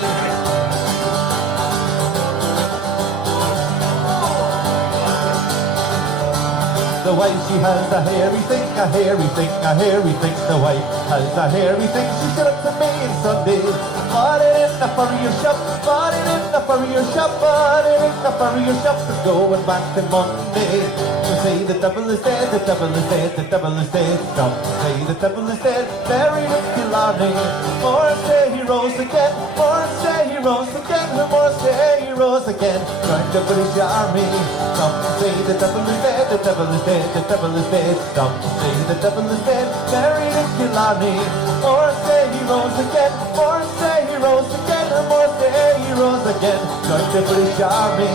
The wife, she has a hairy thing, a hairy thing, a hairy thing. The wife has a hairy thing, she got to make it Sunday. Bought it in the furrier shop, bought it in the furrier shop, bought it in the furrier shop. Going back to Monday. They say the devil is dead, the devil is dead, the devil is dead. Don't say the devil is dead, buried in Killarney. Or say he rose again, or say he rose again, or say he rose again. Joined the British Army. Some say the devil is dead, the devil is dead, the devil is dead. Some say the devil is dead, buried in Killarney. Or say he rose again, or say he rose again, or say he rose again. Joined the British Army.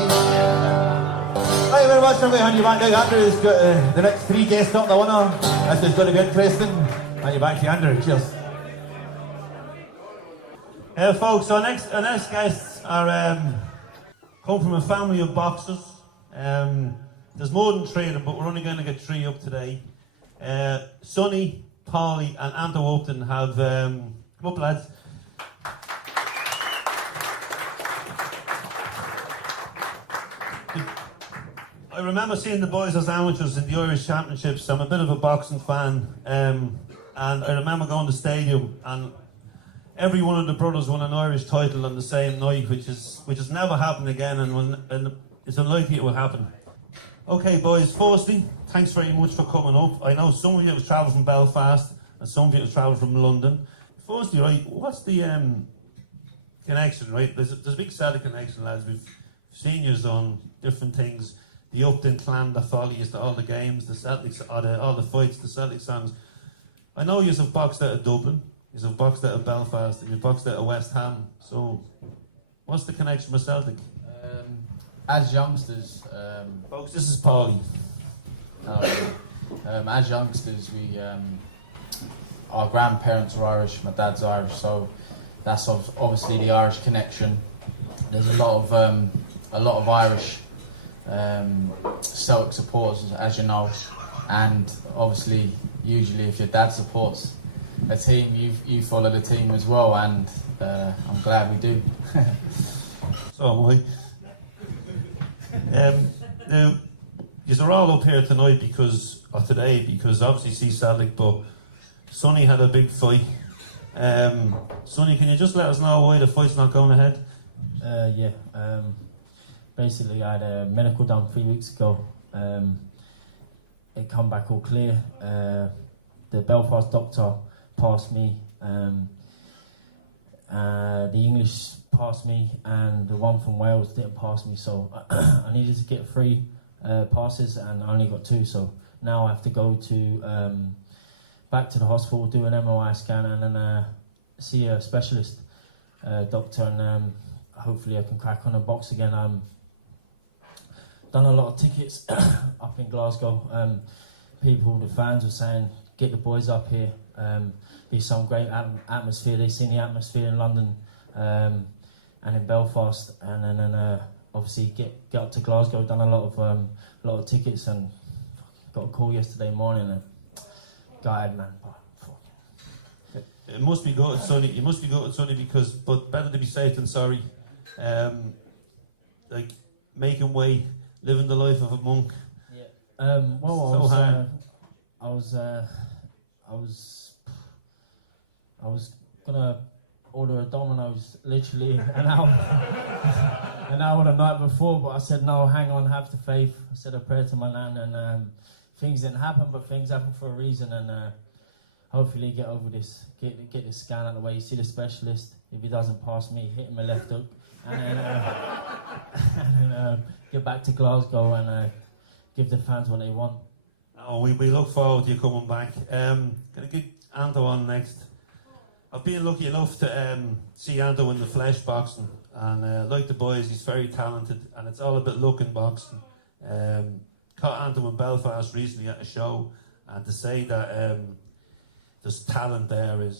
Thank you very much for being on. Andrew's got the next 3 guests up the winner. This is going to be interesting. Hand you back to Andrew. Cheers. Folks, our next guests are come from a family of boxers. There's more than 3 of them, but we're only going to get 3 up today. Sonny, Paulie and Andrew Upton have... come up, lads. I remember seeing the boys as amateurs in the Irish Championships. I'm a bit of a boxing fan, and I remember going to the stadium, and every one of the brothers won an Irish title on the same night, which has never happened again, and it's unlikely it will happen. Okay, boys. Firstly, thanks very much for coming up. I know some of you have travelled from Belfast, and some of you have travelled from London. Firstly, right, what's the connection? Right, there's a big Celtic connection, lads. We've seen you on different things. The Upton Clan that follow you to all the games, the Celtics, all the fights, the Celtic songs. I know you have boxed out of Dublin, you have boxed out of Belfast, and you've boxed out of West Ham. So, what's the connection with Celtic? As youngsters, folks, this is Paulie. As youngsters, our grandparents were Irish. My dad's Irish, so that's obviously the Irish connection. There's a lot of Irish Celtic supporters, as you know, and obviously, usually, if your dad supports a team, you follow the team as well, and I'm glad we do. So am I. You're all up here tonight because obviously see Celtic, but Sonny had a big fight. Sonny, can you just let us know why the fight's not going ahead? Basically, I had a medical done 3 weeks ago. It come back all clear. The Belfast doctor passed me. The English passed me, and the one from Wales didn't pass me. So I needed to get 3 passes, and I only got 2. So now I have to go to back to the hospital, do an MRI scan, and then see a specialist doctor, and hopefully I can crack on a box again. Done a lot of tickets up in Glasgow. The fans were saying, get the boys up here. Be some great atmosphere. They've seen the atmosphere in London and in Belfast, and then obviously get up to Glasgow. Done a lot of tickets, and got a call yesterday morning. And go ahead, man. It must be good, Sonny. You must be good, Sonny, but better to be safe than sorry. Like making way, living the life of a monk. Yeah. I was gonna order a Domino's literally an hour the night before, but I said no. Hang on, have the faith. I said a prayer to my nan, and things didn't happen, but things happen for a reason, and hopefully get over this, get this scan out of the way. You see the specialist. If he doesn't pass me, hit him a left hook, and then get back to Glasgow and give the fans what they want. Oh, we look forward to you coming back. Gonna get Ando on next. I've been lucky enough to see Ando in the flesh boxing, and like the boys, he's very talented, and it's all about luck in boxing. Caught Ando in Belfast recently at a show, and to say that there's talent there it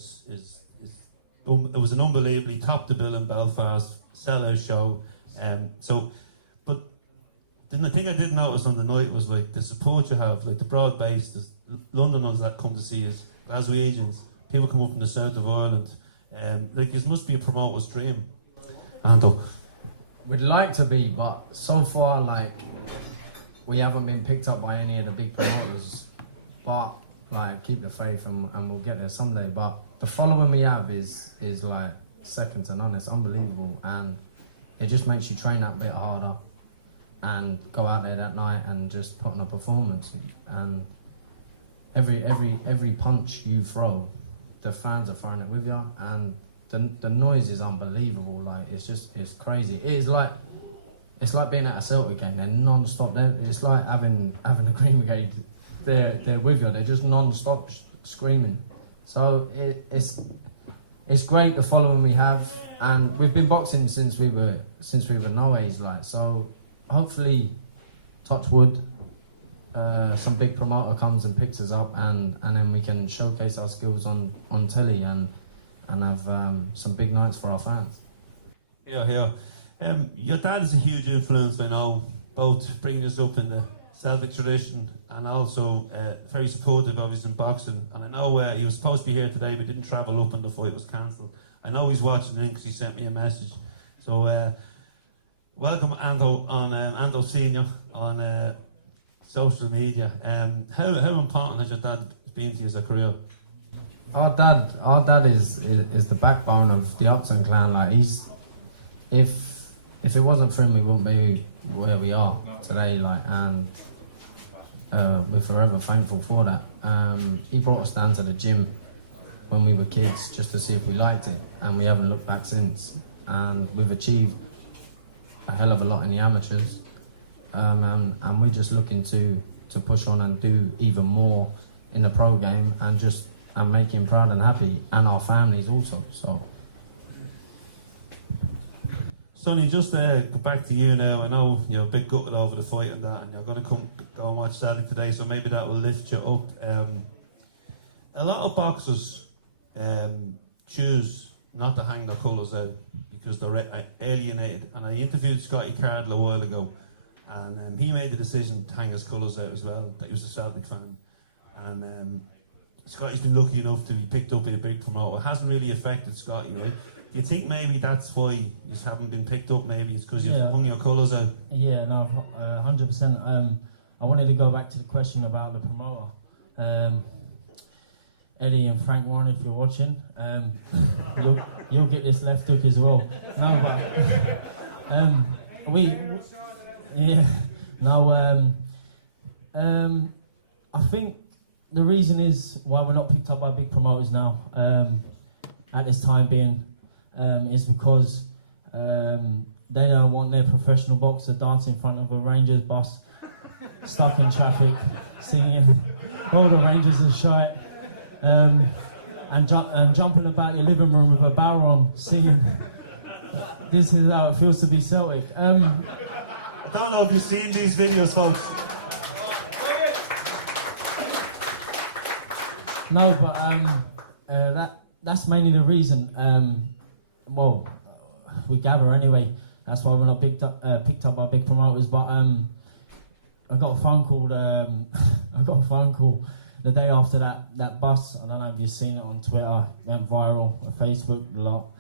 was an unbelievably top the bill in Belfast, sellout show. But the thing I did notice on the night was like the support you have, like the broad base, there's Londoners that come to see us, Glaswegians, people come up from the south of Ireland, like it must be a promoter's dream. Anto. We'd like to be, but so far, like, we haven't been picked up by any of the big promoters. But like, keep the faith, and we'll get there someday. But the following we have is like second to none. It's unbelievable, and it just makes you train that bit harder and go out there that night and just put on a performance. And every punch you throw, the fans are throwing it with you, and the noise is unbelievable. Like, it's crazy. It's like being at a Celtic game. They're non-stop. It's like having a Green Brigade. They're with you. They're just non-stop screaming. So it's great, the following we have, and we've been boxing since we were no age. Like, so hopefully, touch wood, some big promoter comes and picks us up, and then we can showcase our skills on telly and have some big nights for our fans. Yeah. Your dad is a huge influence, I know, both bringing us up in the Celtic tradition, and also very supportive of his in boxing. And I know he was supposed to be here today, but didn't travel up and the fight was cancelled. I know he's watching in because he sent me a message. So welcome Ando Senior on social media. How important has your dad been to your career? Our dad is the backbone of the Upton Clan. Like if it wasn't for him, we wouldn't be where we are today. Like, and we're forever thankful for that. He brought us down to the gym when we were kids just to see if we liked it, and we haven't looked back since. And we've achieved a hell of a lot in the amateurs, and we're just looking to push on and do even more in the pro game, and make him proud and happy, and our families also. So, Sonny, just go back to you now. I know you're a bit gutted over the fight and that, and you're going to go and watch Celtic today, so maybe that will lift you up. A lot of boxers choose not to hang their colours out because they're alienated. And I interviewed Scotty Cardle a while ago, and he made the decision to hang his colours out as well, that he was a Celtic fan. And Scotty's been lucky enough to be picked up in a big promoter. It hasn't really affected Scotty, right? Do you think maybe that's why you just haven't been picked up? Maybe it's because you've hung your colours out? Yeah, no, 100%. I wanted to go back to the question about the promoter. Eddie and Frank Warren, if you're watching, you'll get this left hook as well. No, but I think the reason is why we're not picked up by big promoters now, at this time being, is because they don't want their professional boxer dancing in front of a Rangers bus, stuck in traffic, singing all the Rangers are shite, and jumping about your living room with a barrel on, singing "This is how it feels to be Celtic." I don't know if you've seen these videos, folks. No, but that's mainly the reason. We gather anyway. That's why we're not picked up by big promoters. But I got a phone call. I got a phone call the day after that bus. I don't know if you've seen it on Twitter. It went viral, on Facebook, a lot.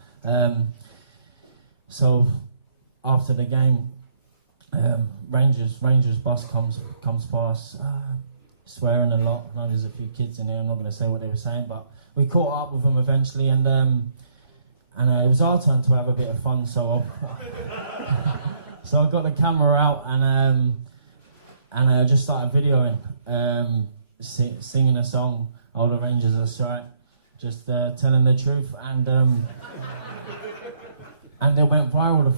So after the game, Rangers bus comes past, swearing a lot. I know there's a few kids in there. I'm not going to say what they were saying, but we caught up with them eventually, and it was our turn to have a bit of fun. So I got the camera out and I just started videoing, singing a song. All the Rangers are straight, just telling the truth, and they went viral.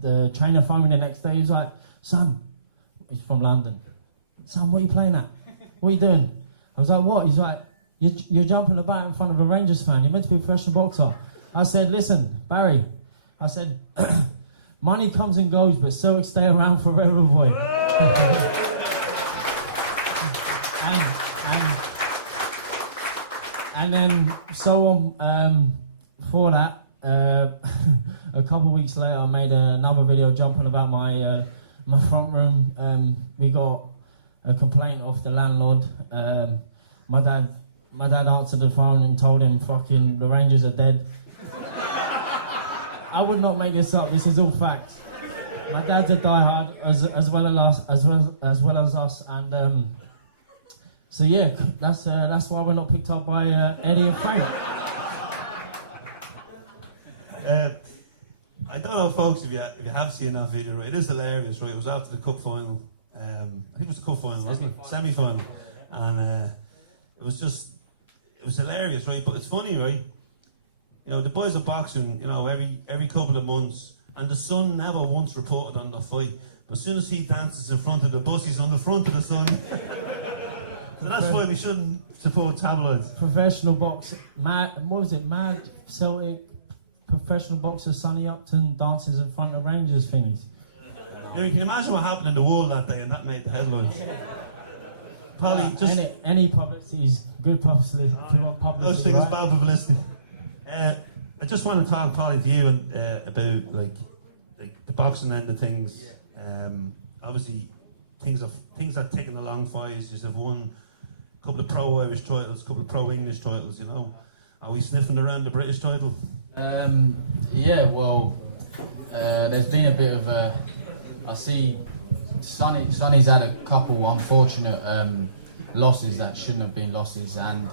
The trainer phoned me the next day. He was like, "Sam," he's from London. "Sam, what are you playing at? What are you doing?" I was like, "What?" He's like, You're jumping about in front of a Rangers fan. You're meant to be a professional boxer." I said, "Listen, Barry," I said, "money comes and goes, but Celtic stay around forever, boy." and then so on. For that, a couple of weeks later, I made another video jumping about my front room. We got a complaint off the landlord. My dad answered the phone and told him, "Fucking the Rangers are dead." I would not make this up. This is all facts. My dad's a diehard as well as us, and so yeah, that's why we're not picked up by Eddie and Frank. I don't know, folks, if you have seen that video. It is hilarious, right? It was after the cup final. I think it was the cup final, wasn't it? Semi-final, and it was hilarious, right? But it's funny, right? You know, the boys are boxing, you know, every couple of months, and the Sun never once reported on the fight. But as soon as he dances in front of the bus, he's on the front of the Sun. So that's why we shouldn't support tabloids. Professional boxer, mad Celtic professional boxer Sonny Upton dances in front of Rangers thingies. You can imagine what happened in the world that day, and that made the headlines. Probably just any publicity is good publicity. No thing is bad publicity. I just want to talk probably to you about like the boxing end of things. Obviously, things are ticking along for you. You've won a couple of pro-Irish titles, a couple of pro-English titles, you know. Are we sniffing around the British title? Yeah, well, there's been a bit of I see Sonny's had a couple unfortunate losses that shouldn't have been losses, and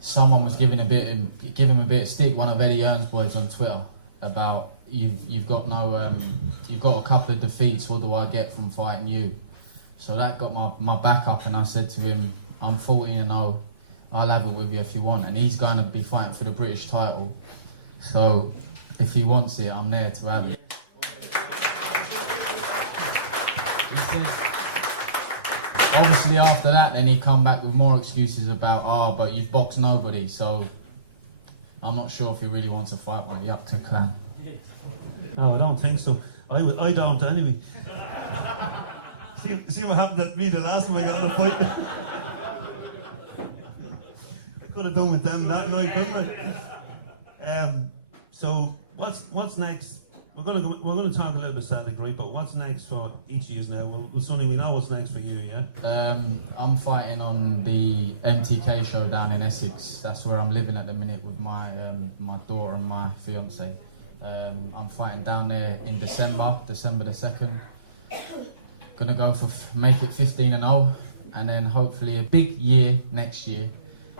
someone was giving him a bit of stick, one of Eddie Earn's boys on Twitter, about you've got a couple of defeats, what do I get from fighting you? So that got my back up, and I said to him, I'm 40-0, I'll have it with you if you want, and he's going to be fighting for the British title, so if he wants it, I'm there to have it. He said, obviously after that, then he come back with more excuses about, but you've boxed nobody, so I'm not sure if he really wants to fight with the Upton Clan. No, I don't think so. I don't anyway. see what happened to me the last time I got in a fight. I could have done with them that night, couldn't I? So what's next? We're going to talk a little bit Celtic, right? But what's next for each of you now? Well, Sonny, we know what's next for you, yeah? I'm fighting on the MTK show down in Essex. That's where I'm living at the minute with my daughter and my fiance. I'm fighting down there in December the 2nd. Gonna go for make it 15-0, and then hopefully a big year next year,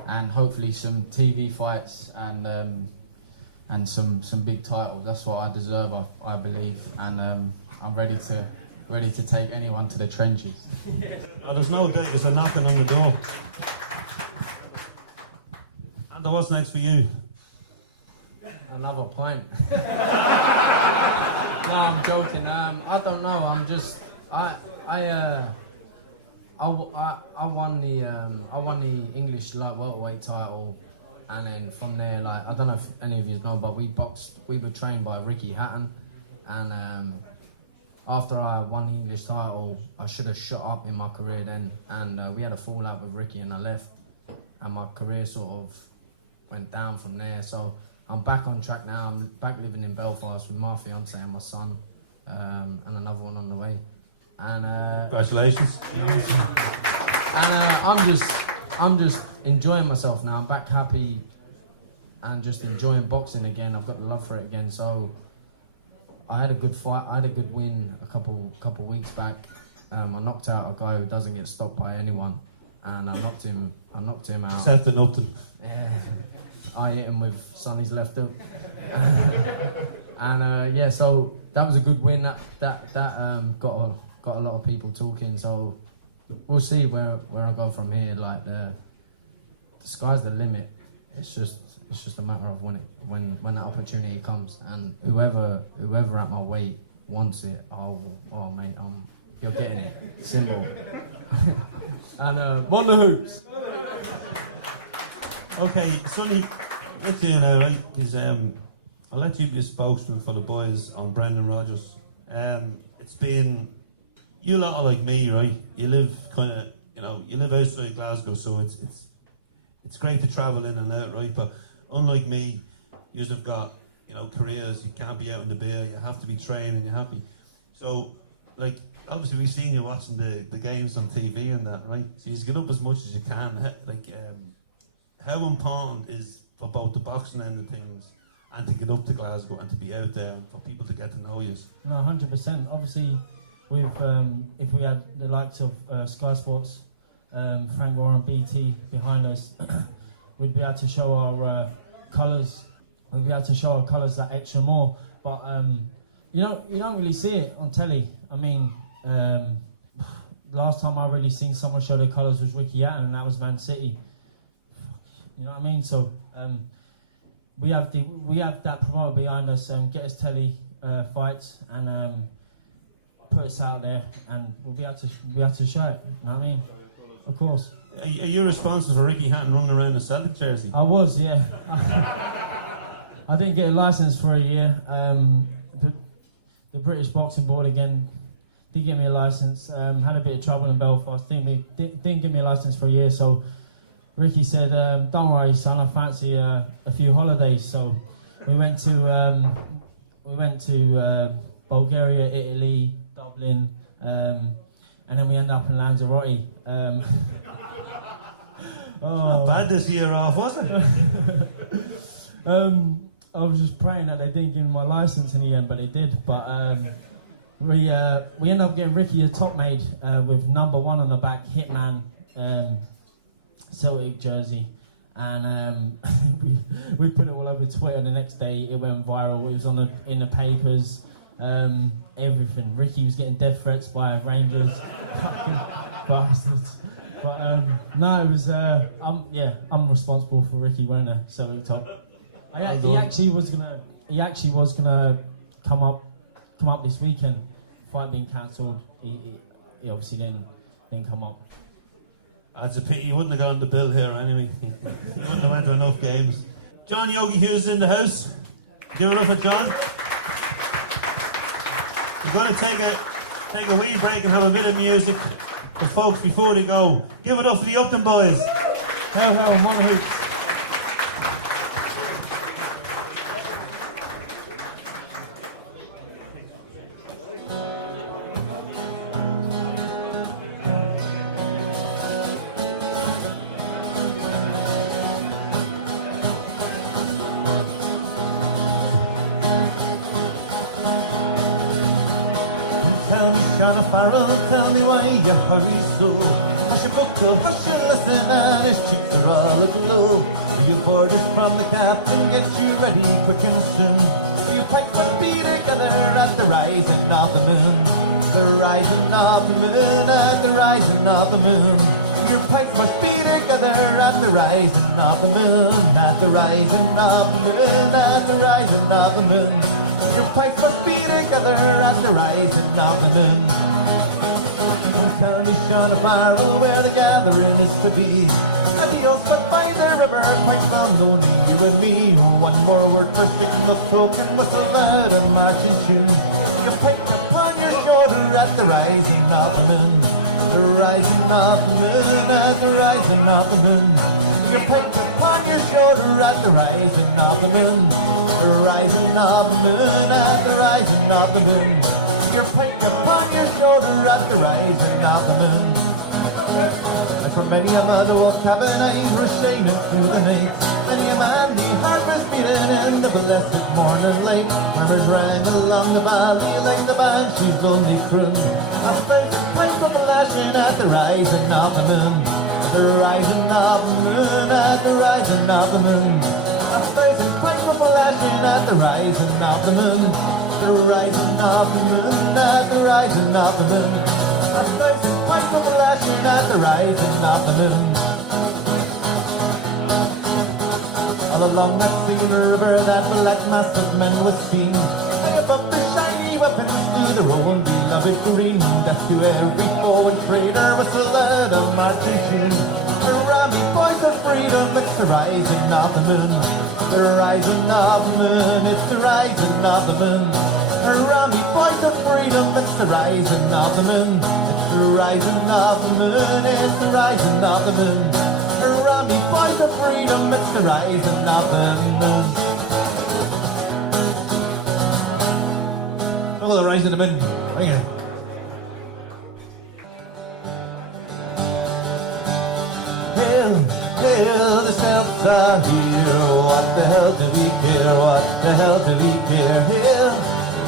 and hopefully some TV fights and some big titles. That's what I deserve, I believe, and I'm ready to take anyone to the trenches. Oh, there's no doubt there's a knocking on the door. And what's next for you? Another pint. No, I'm joking. I don't know. I'm just I won the English light welterweight title. And then from there, like, I don't know if any of you know, but we were trained by Ricky Hatton, and after I won the English title, I should have shut up in my career then, and we had a fallout with Ricky, and I left, and my career sort of went down from there. So I'm back on track now. I'm back living in Belfast with my fiance and my son, and another one on the way. And congratulations. And I'm just enjoying myself now. I'm back happy and just enjoying boxing again. I've got the love for it again. So I had a good fight. I had a good win a couple weeks back. I knocked out a guy who doesn't get stopped by anyone, and I knocked him out. Except the Upton. Yeah, I hit him with Sonny's left hook. And yeah, so that was a good win. That got a lot of people talking. So we'll see where I go from here. Like the sky's the limit. It's just a matter of when that opportunity comes, and whoever at my weight wants it, oh mate, you're getting it. Simple. And on the hoops. Okay, Sonny, let's do now, right? Because I'll let you be a spokesman for the boys on Brendan Rodgers. It's been, you lot are like me, right? You live you live outside Glasgow, so it's great to travel in and out, right? But unlike me, you have got, careers. You can't be out in the beer. You have to be training. You have to be. So, like, obviously we've seen you watching the games on TV and that, right? So you get up as much as you can. How important is for both the boxing end of things and to get up to Glasgow and to be out there and for people to get to know you? No, 100%. Obviously, with if we had the likes of Sky Sports, Frank Warren, BT behind us, we'd be able to show our colours. We'd be able to show our colours that extra more. But you don't really see it on telly. I mean, last time I really seen someone show their colours was Ricky Hatton, and that was Man City. You know what I mean? So we have that promoter behind us, get us telly fights, and put us out there, and we'll be able to show it. You know what I mean? Of course. Are you responsible for Ricky Hatton running around in a Celtic jersey? I was, yeah. I didn't get a licence for a year. The British Boxing Board again didn't give me a licence. Had a bit of trouble in Belfast. Didn't give me a licence for a year. So Ricky said, "Don't worry, son. I fancy a few holidays." So we went to Bulgaria, Italy, Dublin. and then we end up in Lanzarote. Not bad this year off, was it? I was just praying that they didn't give me my license in the end, but they did. But we ended up getting Ricky a top made with number 1 on the back, Hitman Celtic jersey, and we put it all over Twitter. The next day, it went viral. It was in the papers. Everything. Ricky was getting death threats by Rangers. Fucking bastards. But no, it was. I'm responsible for Ricky wearing a Celtic top. He actually was gonna come up this weekend. Fight being cancelled. He obviously didn't come up. That's a pity. He wouldn't have gone the bill here anyway. He wouldn't have went to enough games. John Yogi Hughes is in the house. Give it up for John. We're going to take a wee break and have a bit of music for folks before they go. Give it up for the Upton boys. Ho ho, Monaghan. Tell me why you hurry so. I should book the hush and listen, and his cheeks are all aglow. Your orders from the captain get you ready quick and soon. You pipe must be together at the rising of the moon. The rising of the moon, at the rising of the moon. Your pipe must be together at the rising of the moon. At the rising of the moon, at the rising of the moon. Your pipe must be together at the rising of the moon. Tell me, Sean, if I know where the gathering is to be. And the oaks but by the river, quite well known to you and me. One more word for sticking the token whistle out a marching tune. You pipe upon your shoulder at the rising of the moon. The rising of the moon, at the rising of the moon. You pipe upon your shoulder at the rising of the moon. The rising of the moon, at the rising of the moon. Your pipe upon your shoulder at the rising of the moon. And for many a man who walk cabin eyes were shining through the night. Many a man the heart was beating in the blessed morning light. Murmurs rang along the valley like the banshees only croon. I spent the time from lashing at the rising of the moon. The rising of the moon, at the rising of the moon. I spent the time from lashing at the rising of the moon. The rising of the moon, at the rising of the moon. A place is quite flashing at the rising of the moon. All along that singing river, that black mass of men was seen. They above their shiny weapons to their own beloved green. Death to every foe and traitor was the loud of marching. The ramming voice of freedom, it's the rising of the moon. The rising of the moon, it's the rising of the moon. A ramming voice of freedom, it's the rising of the moon. The rising of the moon, it's the rising of the moon. A ramming voice of freedom, it's the rising of the moon. Oh, the rising of the moon. Bring it. Hail, hail, the Celts are here. What the hell do we care? What the hell do we care? Hail,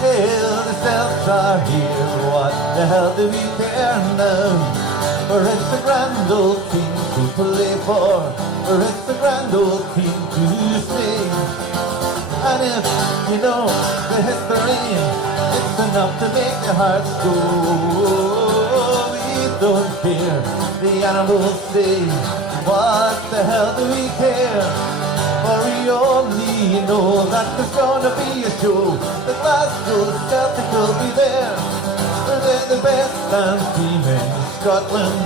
hail, the Celts are here. What the hell do we care now? For it's a grand old team to play for. For it's a grand old team to stay. And if you know the history, it's enough to make your heart go. We don't care, the animals say. What the hell do we care? For we only know that there's gonna be a show. The Glasgow Celtic will be there. They're the best band team in Scotland,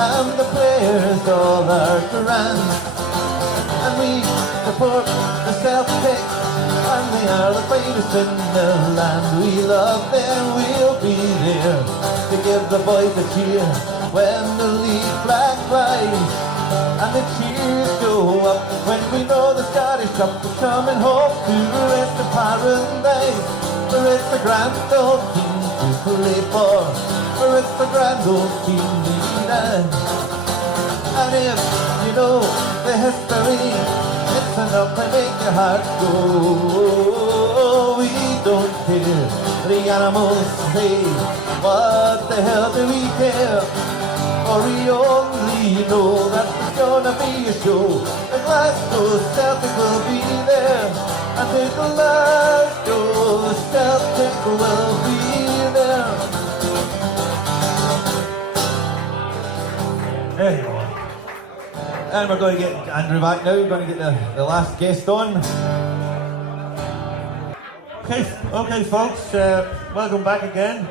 and the players all are grand. And we support the Celtics, and they are the greatest in the land. We love them, we'll be there to give the boys a cheer when the league flag flies. And the cheers go up when we know the Scottish Cup is coming home to the rest of paradise. for it's a grand old team to play for it's a grand old team to unite. And if you know the history, it's enough to make your heart go. We don't care the animals say, what the hell do we care? For we only know that it's gonna be a show. The Glasgow Celtic will be there, and the Glasgow Celtic will be there. And we're going to get Andrew back now. We're going to get the last guest on. Okay, folks, welcome back again.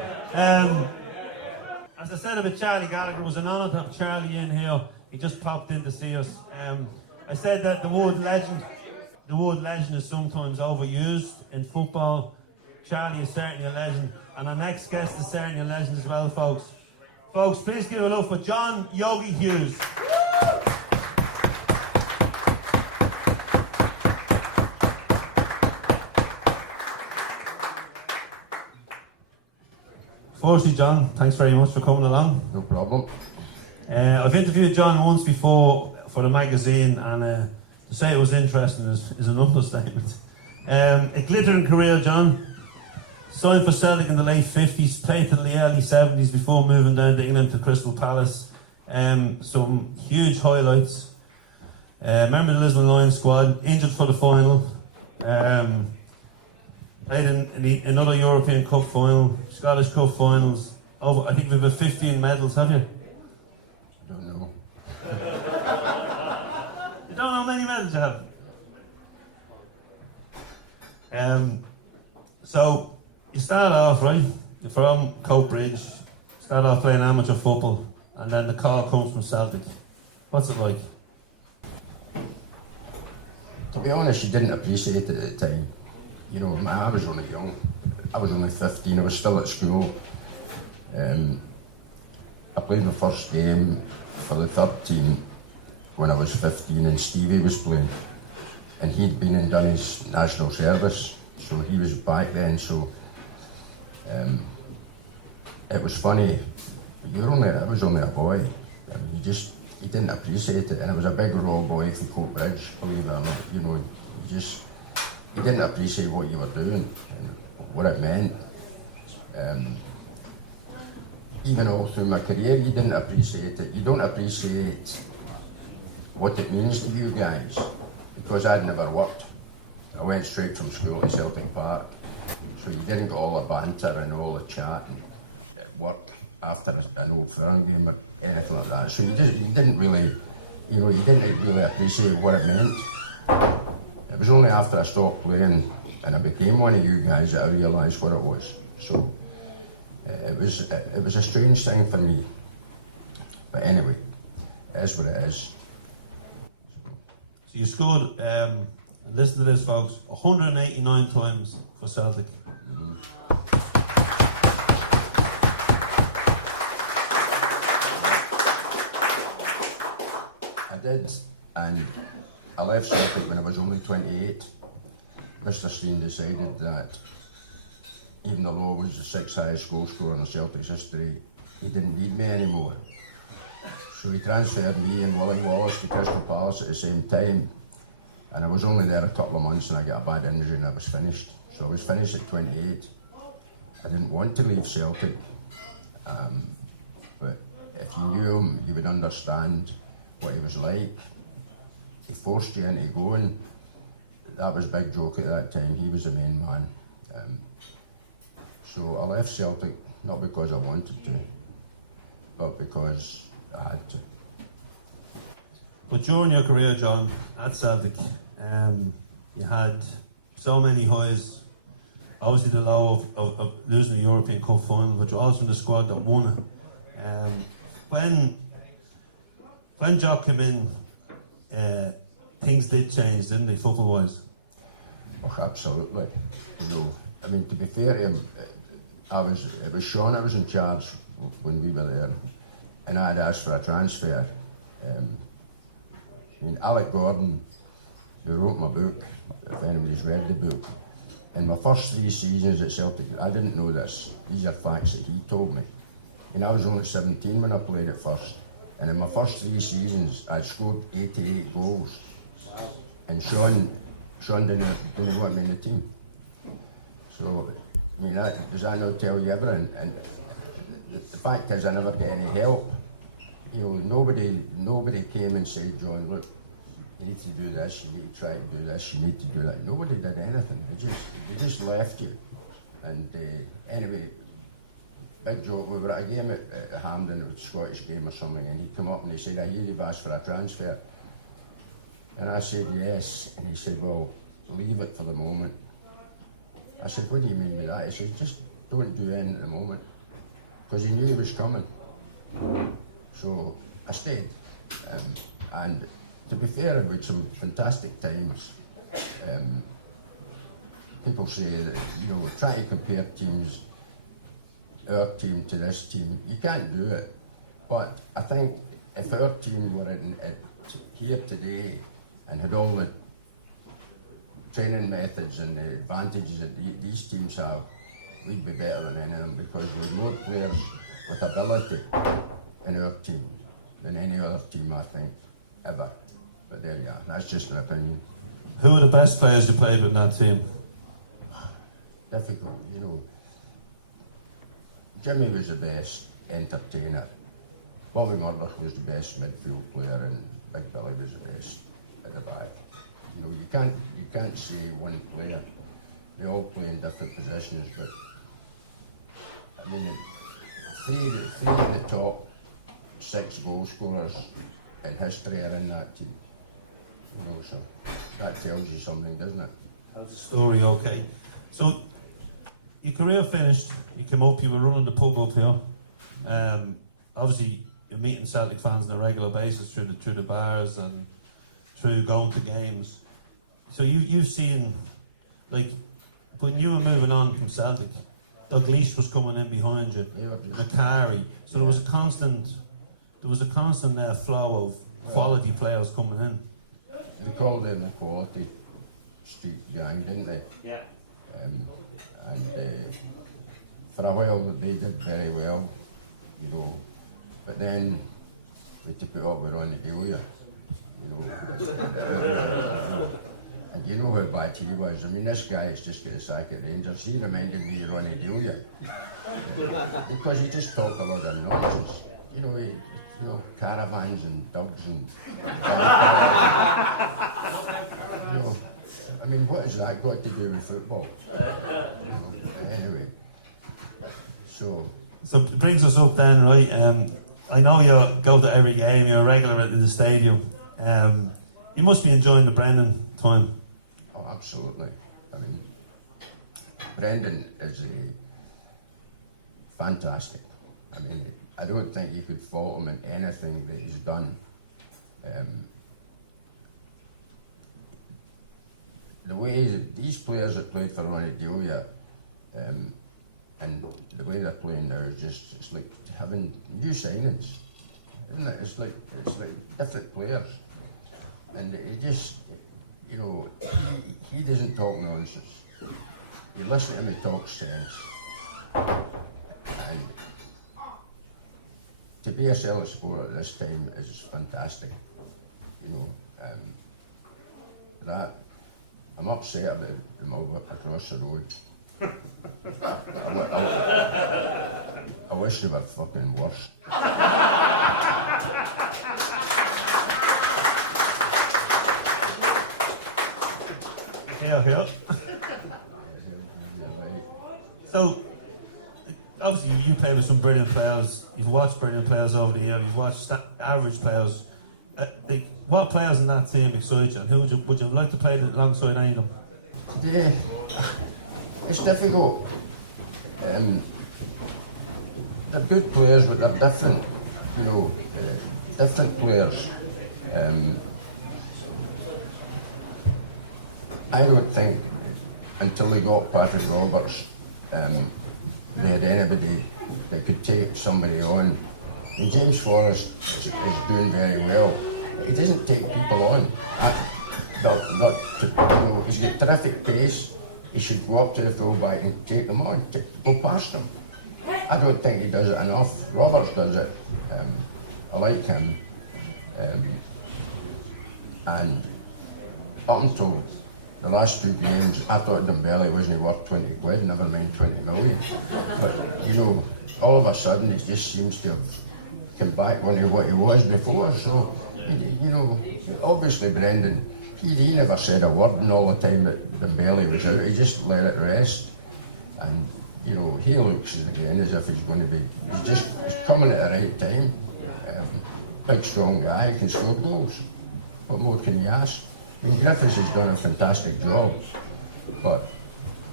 As I said about Charlie Gallagher, it was an honour to have Charlie in here. He just popped in to see us. I said that the word legend is sometimes overused in football. Charlie is certainly a legend, and our next guest is certainly a legend as well, folks. Folks, please give it up for John Yogi Hughes. Firstly, John, thanks very much for coming along. No problem. I've interviewed John once before for the magazine, and to say it was interesting is an understatement. A glittering career, John. Signed for Celtic in the late 50s, played till the early 70s before moving down to England to Crystal Palace. Some huge highlights. Member of the Lisbon Lion squad, injured for the final. Played in another European Cup final, Scottish Cup finals. I think we've got 15 medals, have you? Don't know. You don't know how many medals you have? So, you started off, right? You're from Coatbridge, started off playing amateur football, and then the call comes from Celtic. What's it like? To be honest, you didn't appreciate it at the time. You know, I was only young. I was only 15, I was still at school. I played my first game for the third team when I was 15 and Stevie was playing. And he'd been and done his national service, so he was back then, so it was funny. I was only a boy. You didn't appreciate it, and I was a big raw boy from Coatbridge, believe it or not. You know, you didn't appreciate what you were doing, what it meant. Even all through my career, you didn't appreciate it. You don't appreciate what it means to you guys, because I'd never worked. I went straight from school to Celtic Park, so you didn't get all the banter and all the chat at work after an Old Firm game or anything like that. So you didn't really appreciate what it meant. It was only after I stopped playing and I became one of you guys that I realised what it was. So it was a strange thing for me. But anyway, it is what it is. So you scored, listen to this, folks, 189 times for Celtic. I did, and I left Celtic when I was only 28. Mr. Steen decided that even though I was the sixth highest goal scorer in the Celtic's history, he didn't need me anymore. So he transferred me and Willie Wallace to Crystal Palace at the same time. And I was only there a couple of months and I got a bad injury and I was finished. So I was finished at 28. I didn't want to leave Celtic. But if you knew him, you would understand what he was like. He forced you into going. That was a big joke at that time. He was the main man. So I left Celtic, not because I wanted to, but because I had to. But during your career, John, at Celtic, you had so many highs. Obviously the low of losing the European Cup final, but you're also in the squad that won it. When Jock came in, things did change, didn't they, football-wise? Oh, absolutely. You know, I mean, to be fair to him, it was Sean I was in charge when we were there, and I had asked for a transfer. I mean, Alec Gordon, who wrote my book, if anybody's read the book, in my first 3 seasons at Celtic, I didn't know this, these are facts that he told me. And I was only 17 when I played at first. And in my first 3 seasons, I scored 88 goals. Wow. And Sean didn't want me in the team. So, I mean, does that not tell you everything? And the fact is, I never get any help. You know, nobody came and said, John, look, you need to do this, you need to try to do this, you need to do that. Nobody did anything. They just left you. And anyway, big joke, we were at a game at Hampden, a Scottish game or something, and he came up and he said, I hear you've asked for a transfer. And I said, yes. And he said, well, leave it for the moment. I said, what do you mean by that? He said, just don't do anything at the moment. Because he knew he was coming. So I stayed. And to be fair, I've had some fantastic times. People say that, you know, try to compare teams, our team to this team. You can't do it. But I think if our team were here today and had all the training methods and the advantages that these teams have, we'd be better than any of them, because we have more players with ability in our team than any other team, I think, ever. But there you are, that's just an opinion. Who are the best players you played with in that team? Difficult, you know. Jimmy was the best entertainer. Bobby Murdoch was the best midfield player, and Big Billy was the best at the back. You know, you can't say one player. They all play in different positions, but I mean, three of the top 6 goal scorers in history are in that team. You know, so that tells you something, doesn't it? That's the story, okay. So, your career finished, you came up, you were running the pub up here. Obviously, you're meeting Celtic fans on a regular basis through the bars and through going to games. So you've seen, like, when you were moving on from Celtic, Dalglish was coming in behind you, Macari. So there was a constant flow of quality players coming in. They called it the quality street gang, didn't they? Yeah. And for a while they did very well, you know. But then we took it up with Ronnie Delia, you know. And you know how bad he was. I mean, this guy has just got a sack at Rangers. He reminded me of Ronnie Delia. Because he just talked a lot of nonsense. You know, caravans and dogs and... you know, I mean, what has that got to do with football? You know, anyway, so it brings us up then, right? I know you go to every game, you're a regular in the stadium. You must be enjoying the Brendan time. Oh, absolutely. I mean, Brendan is fantastic. I mean, I don't think you could fault him in anything that he's done. The way that these players have played for Ronnie Delia, and the way they're playing now is just, it's like having new signings, isn't it? It's like different players. And he just, you know, he doesn't talk nonsense. You listen to him, he talks sense. And to be a Celtic supporter at this time is fantastic. You know, that I'm upset about him over across the road. I wish they were fucking worse. Okay. So, obviously you play with some brilliant players, you've watched brilliant players over the year, you've watched average players. What players in that team excite you, and who would you like to play alongside any of them? Yeah, it's difficult. They're good players, but they're different, you know, different players. I don't think until they got Patrick Roberts, they had anybody that could take somebody on. And James Forrest is doing very well. He doesn't take people on. You know, he's got terrific pace. he should go up to the fullback and take them on, go past them. I don't think he does it enough. Roberts does it. I like him. And up until the last 2 games, I thought Dembele wasn't worth 20 quid, never mind 20 million. But, you know, all of a sudden he just seems to have come back on to what he was before. So, you know, obviously Brendan, he never said a word in all the time that Dembele was out. He just let it rest. And, you know, he looks again as if he's going to be, he's coming at the right time. Big, strong guy, can score goals. What more can you ask? I mean, Griffiths has done a fantastic job, but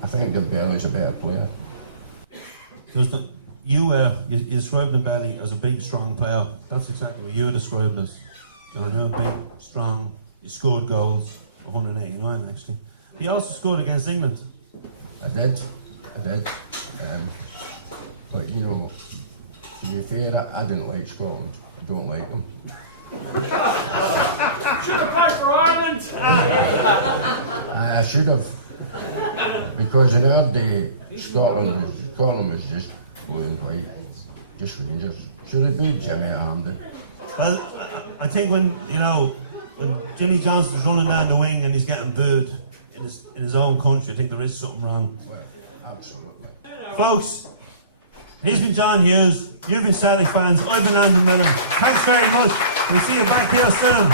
I think Dembele's a better player. You described Dembele as a big, strong player. That's exactly what you're describing as. You know, big, strong. He scored goals, 189 actually. He also scored against England. I did. But you know, to be fair, I didn't like Scotland. I don't like them. Should have played for Ireland! I should have. Because in our day, Scotland was just blue and white. Just Rangers. Should have been Jimmy Hamden. Well, I think when Jimmy Johnson's running down the wing and he's getting booed in his own country, I think there is something wrong. Well, absolutely. Folks, he's been John Hughes, you've been Celtic fans, I've been Andrew Milne. Thanks very much. We'll see you back here soon.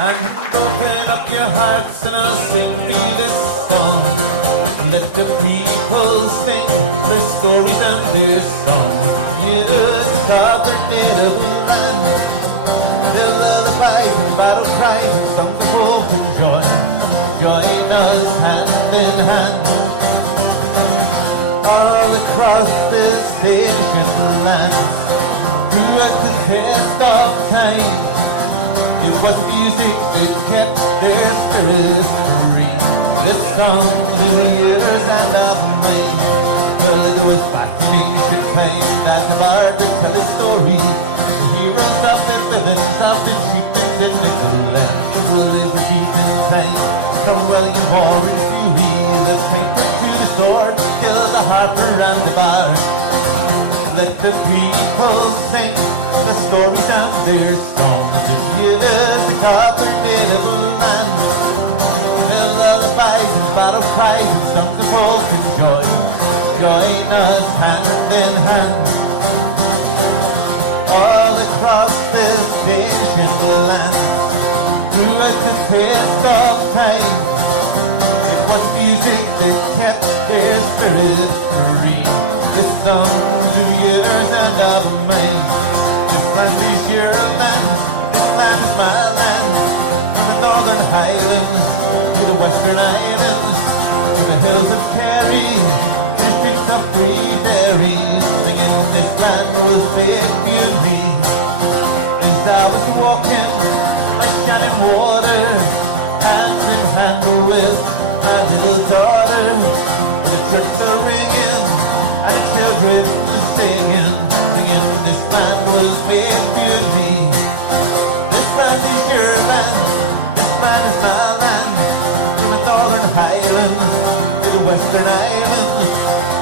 And open up your hearts and sing me this song. Let the people sing their stories and their songs. Hear the cabinet of the land, their lullabies and battle cries and some broken joy. Join us hand in hand. All across this ancient land, through the test of time, it was music that kept their spirits free. The songs of years and of rain. Well, it was back in ancient times that the bard would tell his story. The heroes of the villains of the treatment in the land. Well, it was deep in time from William Warwick's fury. The painter to the sword, till the harper and the bard. Let the people sing the stories of their songs. Hear the cabinet of the land, their lullabies and battle cries and songs of hope and joy. Join us hand in hand. All across this ancient land, throughout the test of time, it was music that kept their spirits free. The songs of years and of mine. This land is your land, this land is my land. From the northern highlands to the western islands, to the hills of Kerry, to the streets of Freeberry, singing this land was made beauty. As I was walking by shining water, hand in hand with my little daughter, the church are ringing and children singing, singing this land was made beauty. This land is your land, this land is my land. From the northern highlands to the western islands,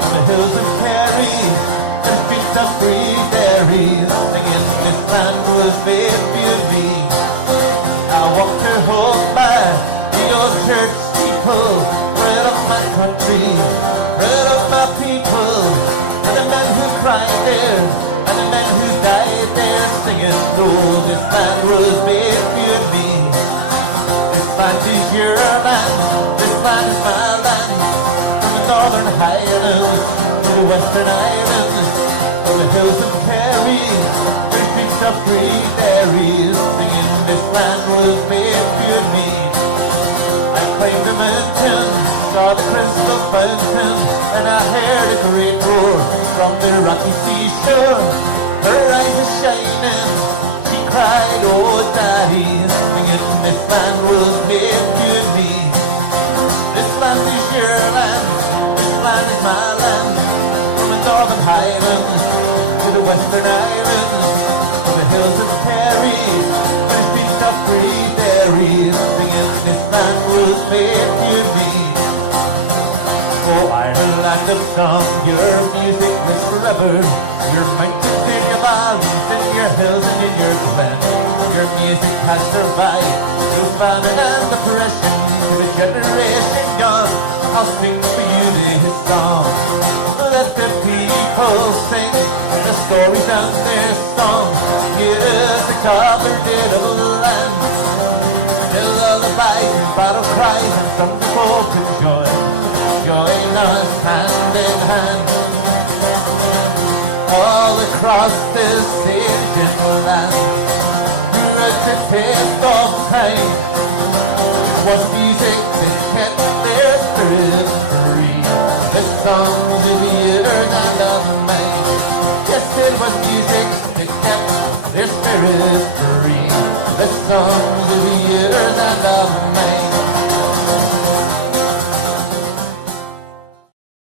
from the hills of Kerry and the streets of Freeberry, singing this land was made beauty. I walked her home by the old church steeple, proud of my country, proud of my people, and the men who cried there, and the men who died there, singing, oh, this land was made beauty. This land is your land, this land is my land. From the northern highlands to the western islands, from the hills of Kerry, to the streets of Freeberry, singing, this land was made beauty. I climbed the mountain, saw the crystal fountain, and I heard a great roar from the rocky seashore. Her eyes are shining, she cried, oh daddy, singing, this land was made beauty. This land is your land, this land is my land. From the northern highlands to the western islands, from the hills of Kerry to the streets of Freeberry, singing, this land was made beauty. of song. Your music is forever. Your mountains in your valleys, in your hills and in your glens. Your music has survived through famine and oppression. To the generation young, I'll sing for you this song.